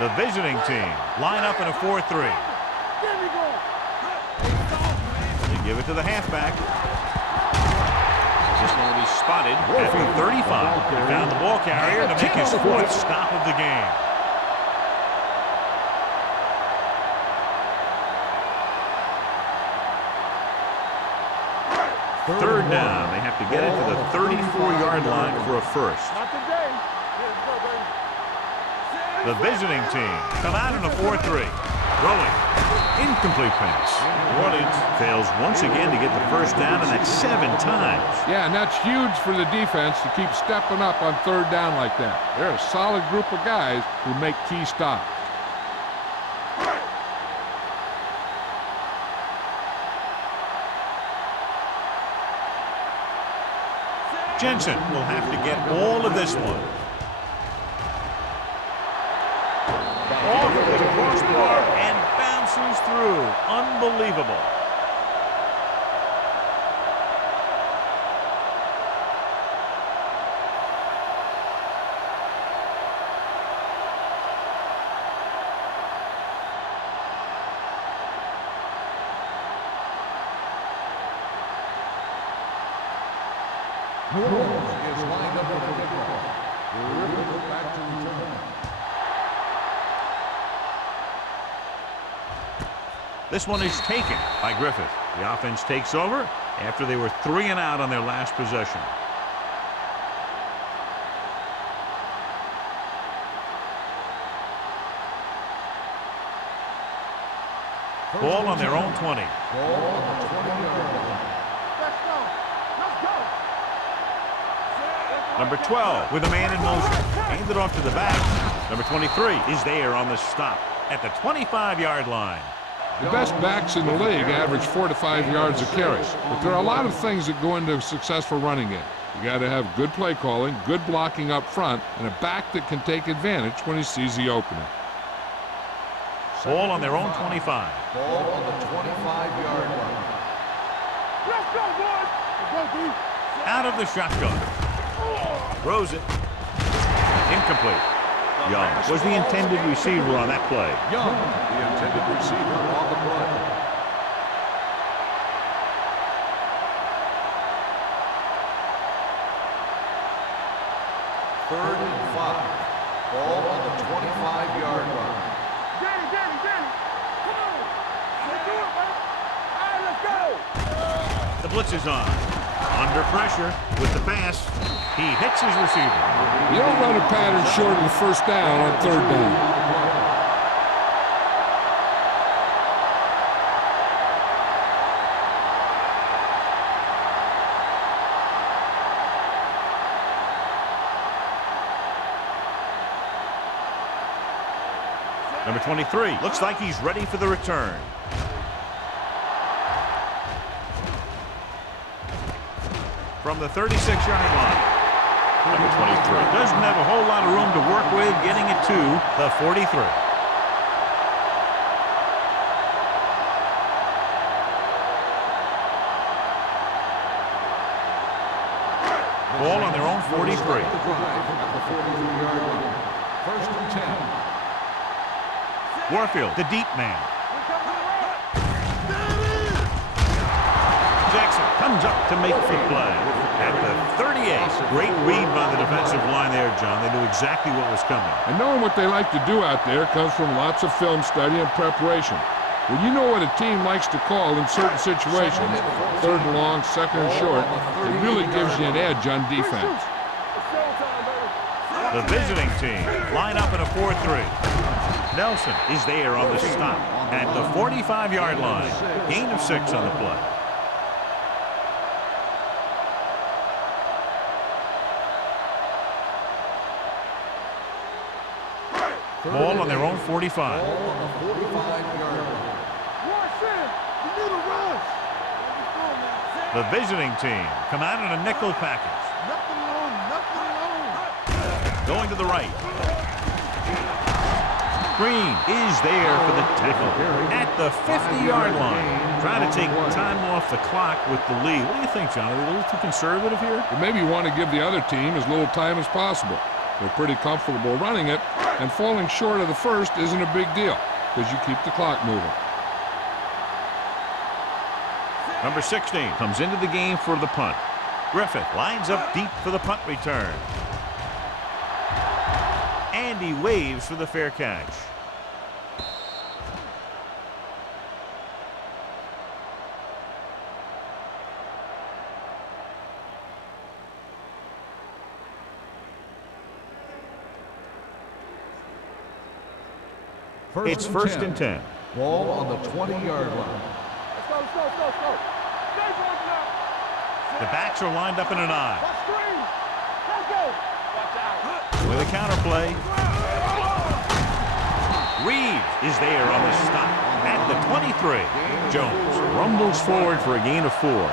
The visiting team line up in a 4-3. There we go. They give it to the halfback. This one will be spotted at the 35. He found the ball carrier to make his 4th stop of the game. Third down. They have to get it to the 34-yard line for a first. Not today. Let's go, baby. The visiting team come out in a 4-3. Throwing. Incomplete pass. New Orleans fails once again to get the first down, and that's 7 times. Yeah, and that's huge for the defense to keep stepping up on 3rd down like that. They're a solid group of guys who make key stops. Jensen will have to get all of this one. Off the crossbar and bounces through. Unbelievable. New Orleans is lined up with the kickoff. The River back to return. This one is taken by Griffith. The offense takes over after they were 3 and out on their last possession. Ball on their own 20. Ball on the 20-yard line. Let's go. Let's go. Number 12 with a man in motion. Handed off to the back. Number 23 is there on the stop at the 25-yard line. The best backs in the league average 4 to 5 yards a carry, but there are a lot of things that go into a successful running game. You got to have good play calling, good blocking up front, and a back that can take advantage when he sees the opening. Ball on their own 25. Ball on the 25-yard line. Let's go, boys. Let's go, D. Out of the shotgun. Throws it. Incomplete. Young was the intended receiver on that play. Young, the intended receiver on the play. Third and 5. Ball on the 25-yard line. Get it, get blitz is on. Under pressure with the pass. He hits his receiver. You don't run a pattern short of the first down on third down. Number 23 looks like he's ready for the return. From the 36-yard line. Number 23 doesn't have a whole lot of room to work with, getting it to the 43. Ball on their own 43. First and 10. Warfield, the deep man. Jackson comes up to make the play. At the 38. Great read by the defensive line there, John. They knew exactly what was coming. And knowing what they like to do out there comes from lots of film study and preparation. When you know what a team likes to call in certain situations, third and long, second and short, it really gives you an edge on defense. The visiting team line up in a 4-3. Nelson is there on the stop at the 45-yard line. Gain of 6 on the play. Ball on their own 45. The visiting team come out in a nickel package. Going to the right. Green is there for the tackle at the 50-yard line. Trying to take time off the clock with the lead. What do you think, John? Are they a little too conservative here? You maybe want to give the other team as little time as possible. They're pretty comfortable running it, and falling short of the first isn't a big deal because you keep the clock moving. Number 16 comes into the game for the punt. Griffith lines up deep for the punt return. And he waves for the fair catch. It's first and 10. Ball on the 20-yard line. Let's go, let's go, let's go, let's go. Stay broken up. The backs are lined up in an I. Watch screen. Let's go. Watch out. With a counterplay. Reed is there on the stop at the 23. Jones rumbles forward for a gain of 4.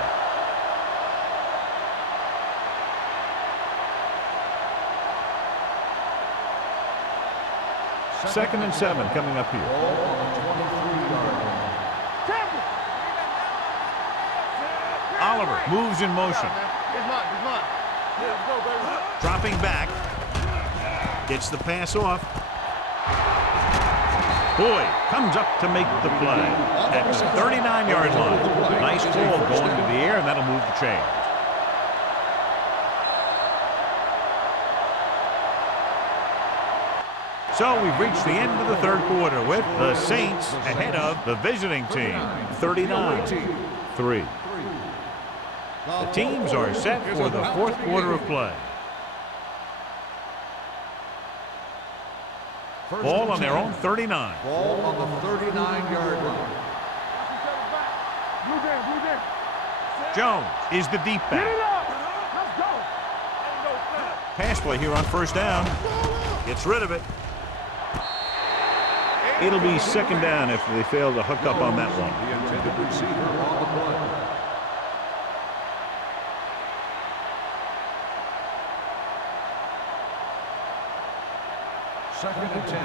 Second and 7 coming up here. Ball on the 23-yard line. Oliver moves in motion. He's mine, he's mine. Yeah, let's go, baby. Dropping back. Gets the pass off. Boyd comes up to make the play at the 39-yard line. Nice ball going to the air, and that'll move the chains. So we've reached the end of the third quarter with the Saints ahead of the visiting team, 39-3. The teams are set for the fourth quarter of play. Ball on their own 39. Ball on the 39-yard line. Blue down, blue down. Jones is the deep Get it back. up. Let's go. Ain't no stop. Pass play here on first down. Gets rid of it. It'll be second down if they fail to hook up on that one. The intended receiver on the play. Second and 10.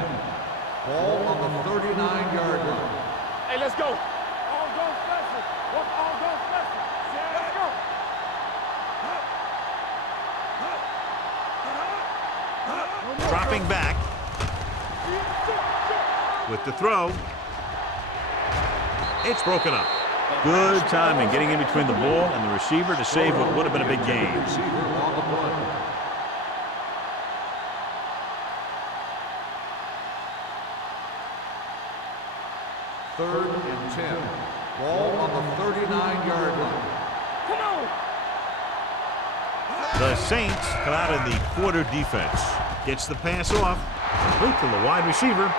Ball on the 39-yard line. Hey, let's go. All go special. What's all go special? Let's go. Dropping back with the throw. It's broken up. Good timing getting in between the ball and the receiver to save what would have been a big game. Receiver on the play. Third and 10. Ball on the 39-yard line. Come on. The Saints come out in the quarter defense. Gets the pass off. Complete to the wide receiver.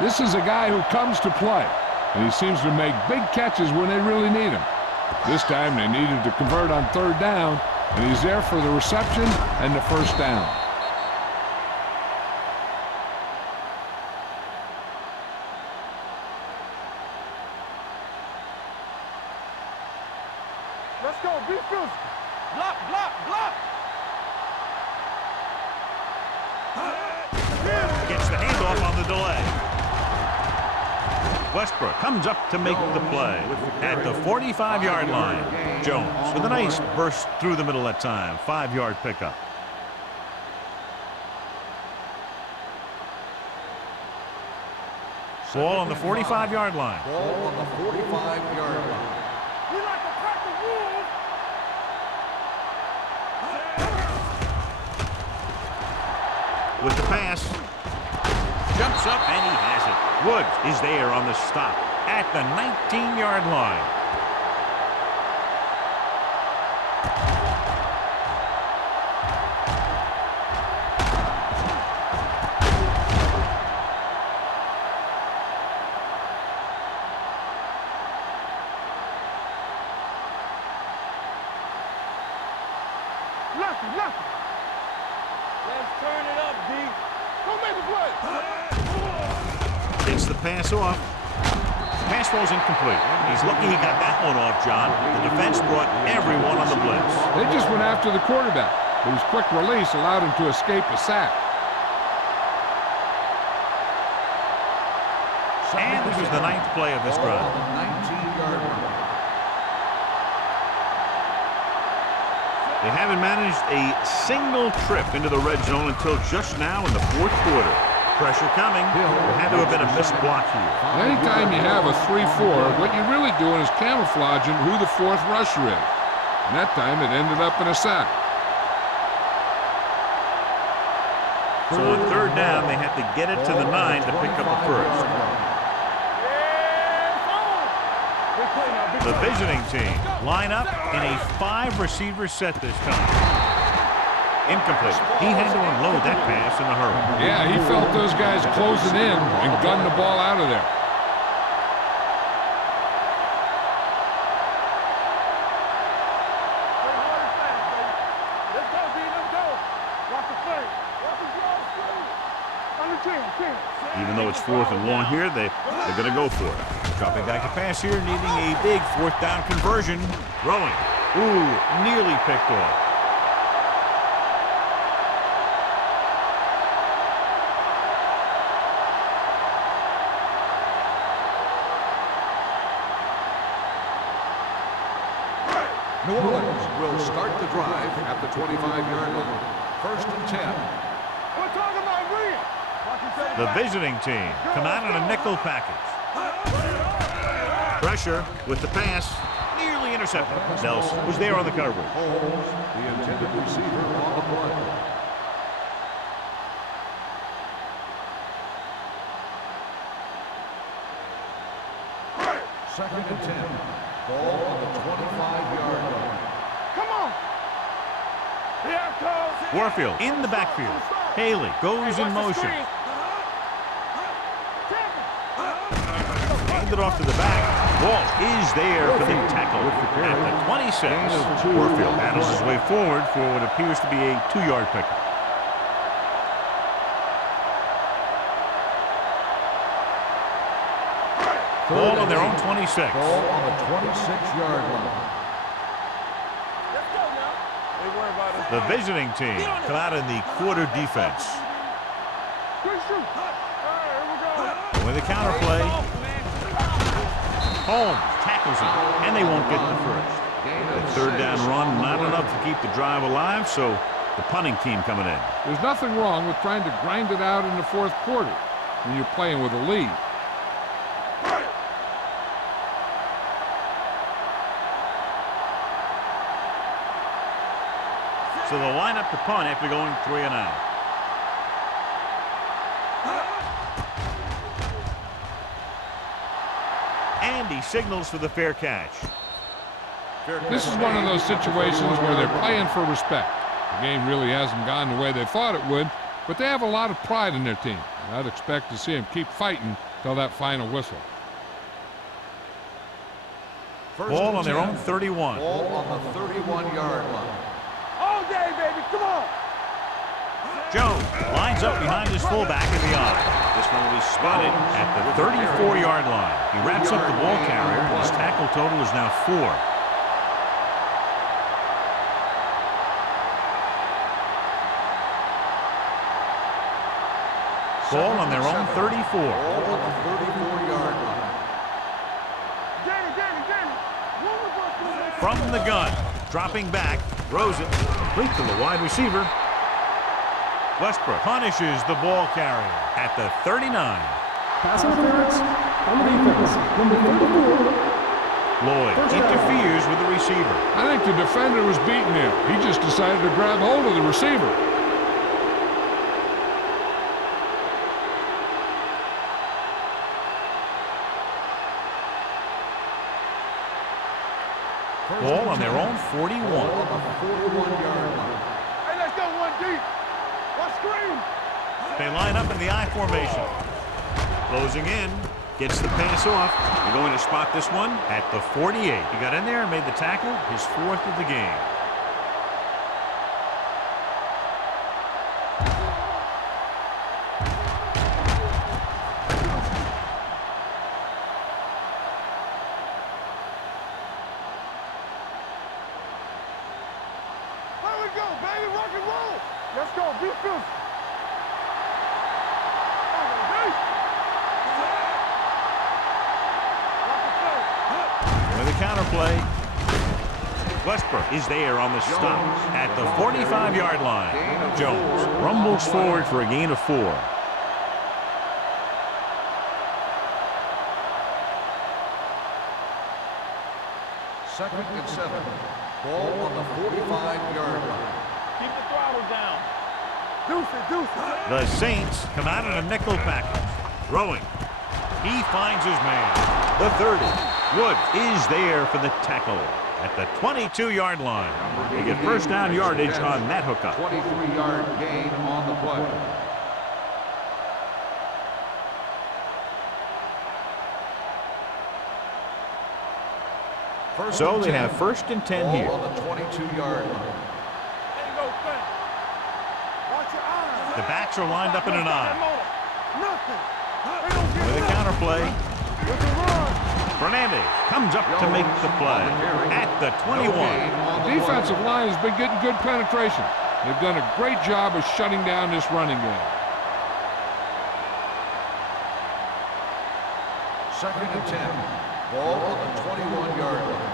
This is a guy who comes to play, and he seems to make big catches when they really need him. This time they needed to convert on third down, and he's there for the reception and the first down. Let's go. Be physical. Block, block, block. Gets the handoff on the delay. Westbrook comes up to make the play at the 45-yard line. Jones with a nice burst through the middle that time. 5-yard pickup. Ball on the 45-yard line. Ball on the 45-yard line. We like to crack the rules. With the pass. Jumps up and he has it. Woods is there on the stop at the 19-yard line. Lucky, lucky. Let's turn it up, D. Go make a play. Gets the pass off. Pass rolls incomplete. He's lucky he got that one off, John. The defense brought everyone on the blitz. They just went after the quarterback, but his quick release allowed him to escape a sack. And this is the 9th play of this drive. On the 19-yard line. They haven't managed a single trip into the red zone until just now in the 4th quarter. Pressure coming. There had to have been a missed block here. Anytime you have a 3-4, what you're really doing is camouflaging who the 4th rusher is. And that time it ended up in a sack. So on third down, they had to get it to the 9 to pick up the first. The visiting team line up in a 5-receiver set this time. Incomplete. He had to unload that pass in a hurry. Yeah, he felt those guys closing in and gunned the ball out of there. Let's go, D. Let's go. Watch the play. Watch the draw. On the 10. Even though it's 4th and long here, they're going to go for it. Dropping back a pass here, needing a big 4th down conversion. Throwing. Ooh, nearly picked off. New Orleans will start the drive at the 25-yard line. 1st and 10. We're talking about real. Watch yourself. The visiting team come out in a nickel package. Pressure with the pass. Nearly intercepted. Nelson was there on the coverage. Holmes, the intended receiver on the play. Second and 10. Ball on the 25-yard line. Come on. Here it comes. Warfield in the backfield. Haley goes in motion. Handed off to the back. Walt is there for the tackle at the 26. Warfield battles his way forward for what appears to be a 2-yard pickup. Ball on their own 26. Ball on the 26-yard line. Let's go now. They worry about us. The visiting team come out in the quarter defense. Good shoot. All right, here we go. With the counterplay, Holmes tackles him, and they won't get the first. The 3rd down run, not enough to keep the drive alive, so the punting team coming in. There's nothing wrong with trying to grind it out in the 4th quarter when you're playing with a lead. So they'll line up to punt after going 3 and out. And he signals for the fair catch. This is one of those situations where they're playing for respect. The game really hasn't gone the way they thought it would, but they have a lot of pride in their team. And I'd expect to see them keep fighting till that final whistle. Ball on their own 31. Ball on the 31-yard line. All day, baby. Come on. Jones lines up behind his fullback in the eye. This one will be spotted at the 34-yard line. He wraps up the ball carrier, and his tackle total is now 4. Ball on their own 34. Ball on the 34-yard line. Danny. From the gun, dropping back, throws it, complete to the wide receiver. Westbrook punishes the ball carrier at the 39. Pass interference on the defense. Number 34. Lloyd interferes with the receiver. I think the defender was beating him. He just decided to grab hold of the receiver. Ball on their own 41. Ball on the 41-yard line. Hey, let's go one deep. Let's scream. They line up in the I formation. Closing in. Gets the pass off. They're going to spot this one at the 48. He got in there and made the tackle, his 4th of the game. There we go, baby. Rock and roll. Let's go. Defense. With a counterplay. Westbrook is there on the stop at the 45-yard line. Jones rumbles forward for a gain of 4. Second and 7. Ball on the 45-yard line. Keep the throttle down. Deuce it. The Saints come out in a nickel package. Throwing. He finds his man. The 30. Woods is there for the tackle at the 22-yard line. They get first down yardage on that hookup. 23-yard gain on the play. So they have first and 10 here. Ball on the 22-yard line. There you go, Finn. Watch your eyes. The backs are lined up in an I. Nothing. They don't get With a up. counterplay, With the run. Fernandez comes up to make the play at the 21. The defensive line has been getting good penetration. They've done a great job of shutting down this running game. Second and 10. Ball on the 21-yard line.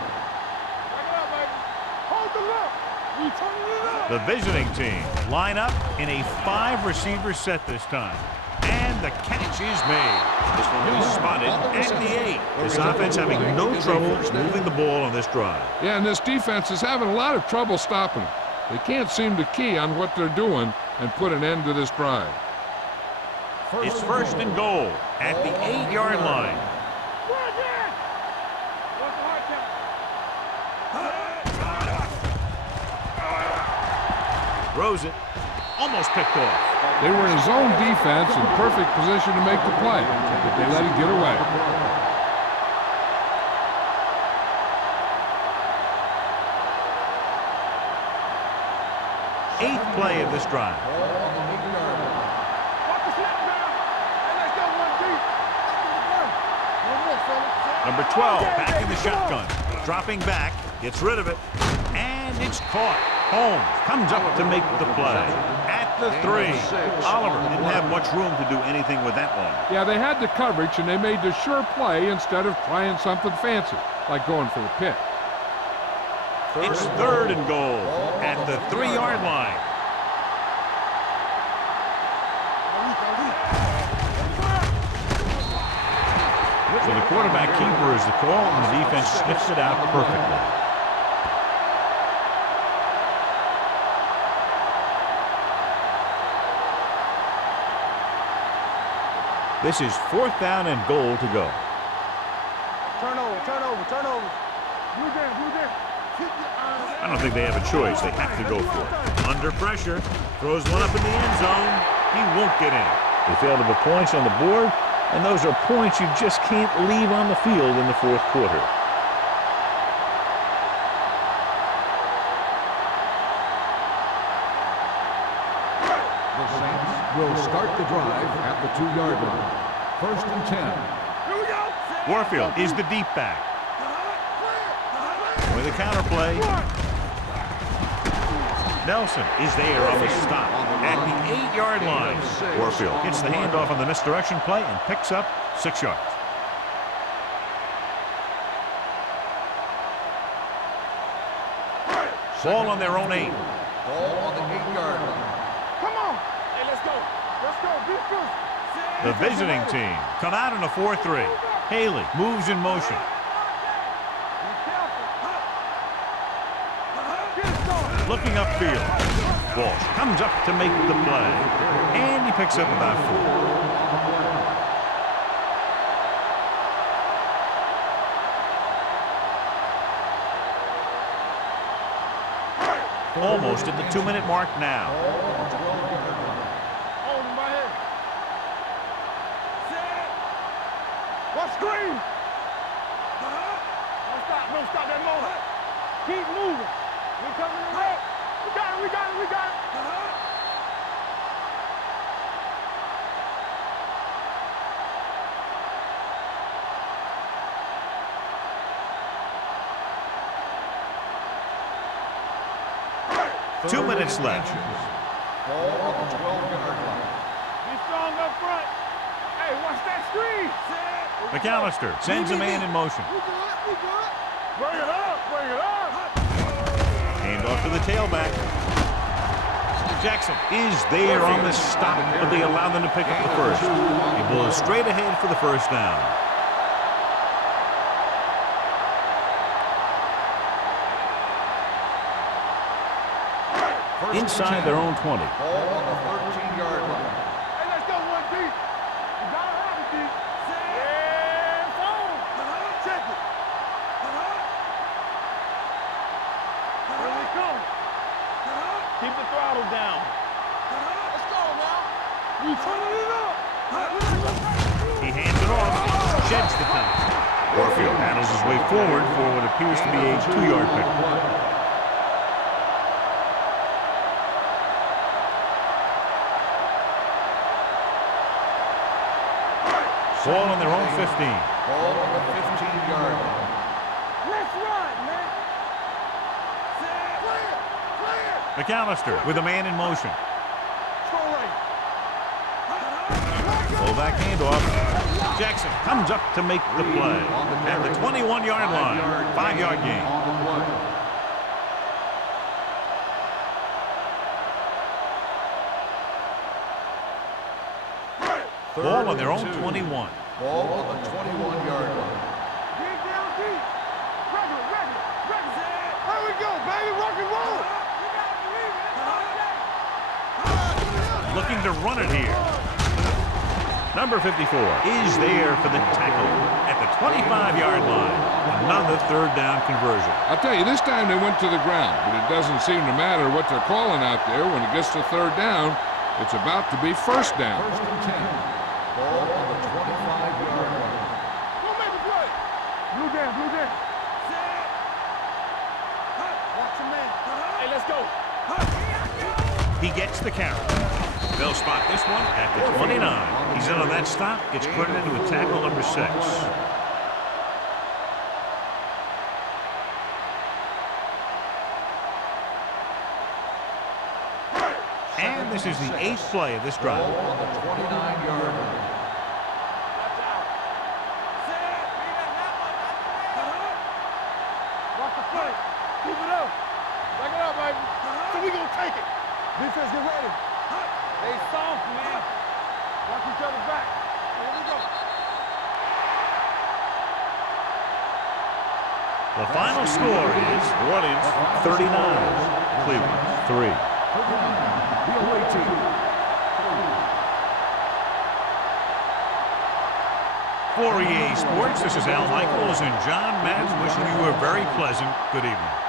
Back it up, baby. Hold the look. We turning it up. The visiting team line up in a 5-receiver set this time. And the catch is made. This one is spotted at the 8. This offense having no trouble moving the ball on this drive. Yeah, and this defense is having a lot of trouble stopping them. They can't seem to key on what they're doing and put an end to this drive. It's first and goal at the 8-yard line. Run in. What's the hard count? Throws it. Almost picked off. They were in zone defense in perfect position to make the play, but they let it get away. Eighth play of this drive. Ball on the 8-yard line. Watch the snap now. Hey, let's go one deep. One more, fellas. Number 12 back in the shotgun. Dropping back. Gets rid of it. And it's caught. Holmes comes up to make the play. At the 3. Oliver didn't have much room to do anything with that one. Yeah, they had the coverage, and they made the sure play instead of trying something fancy, like going for the pick. It's third and goal at the 3-yard line. So the quarterback keeper is the call, and the defense sniffs it out perfectly. This is 4th down and goal to go. Turn over. Blue down. I don't think they have a choice. They have to go for it. Under pressure, throws one up in the end zone. He won't get in. They fail to put points on the board, and those are points you just can't leave on the field in the fourth quarter. The Saints will start the drive at the 2-yard line. 1st and 10. Here we go. Warfield is the deep back. With a counter play. Nelson is there on the stop at the 8-yard line. Warfield gets the handoff on the misdirection play and picks up 6 yards. Ball on their own 8. Ball on the 8-yard line. Come on. Hey, let's go. Let's go. Be first. The visiting team come out in a 4-3. Haley moves in motion. Looking upfield. Walsh comes up to make the play. And he picks up about 4. Almost at the 2-minute mark now. Hold him right here. Watch screen. Don't stop. Don't stop that moment. Keep moving. We coming in right. We got it. We got it. We got it. Two minutes left. Ball on the 12-yard line. Be strong up front. Hey, watch that screen. McAllister sends a man in motion. We good. We good. Bring it up. Bring it up. Hand off to the tailback. Jackson is there on the stop, but they allow them to pick up the first. He blows straight ahead for the first down. Inside their own 20. Ball on the 13-yard line. Hey, let's go one deep. You gotta have it deep. Yeah, it's on. Check it. Here we come. Keep the throttle down. Let's go now. We turning it up. He hands it off, sheds the count. Warfield handles his way forward for what appears to be a 2-yard pick. Ball on their own 15. Ball on the 15-yard line. Let's run, man. Clear. Clear. McAllister with a man in motion. Throw right. Fullback handoff. Jackson comes up to make the play. At the 21-yard line. 5-yard gain. On the play. Ball on their own 21. Ball on the 21-yard line. Get down deep. Regular. Here we go, baby. Rock and roll. You gotta believe it. Looking to run it here. Number 54 is there for the tackle at the 25-yard line. Another third down conversion. I'll tell you, this time they went to the ground, but it doesn't seem to matter what they're calling out there. When it gets to third down, it's about to be first down. 1st and 10. Ball on the 25-yard line. Go make a play. Blue down. Watch your man. Hey, let's go. He gets the carry. They'll spot this one at the 29. He's in on that stop. Gets credited with tackle number 6. And this is the 8th play of this drive. Ball on the 29-yard line. Watch the play. Keep it up. Back it up, baby. So we gonna take it. Defense, get ready. They soft, man. Watch each other back. Here we go. The final score is New Orleans 39, Cleveland 3. The away team. For EA Sports, this is Al Michaels and John Madden wishing you a very pleasant good evening.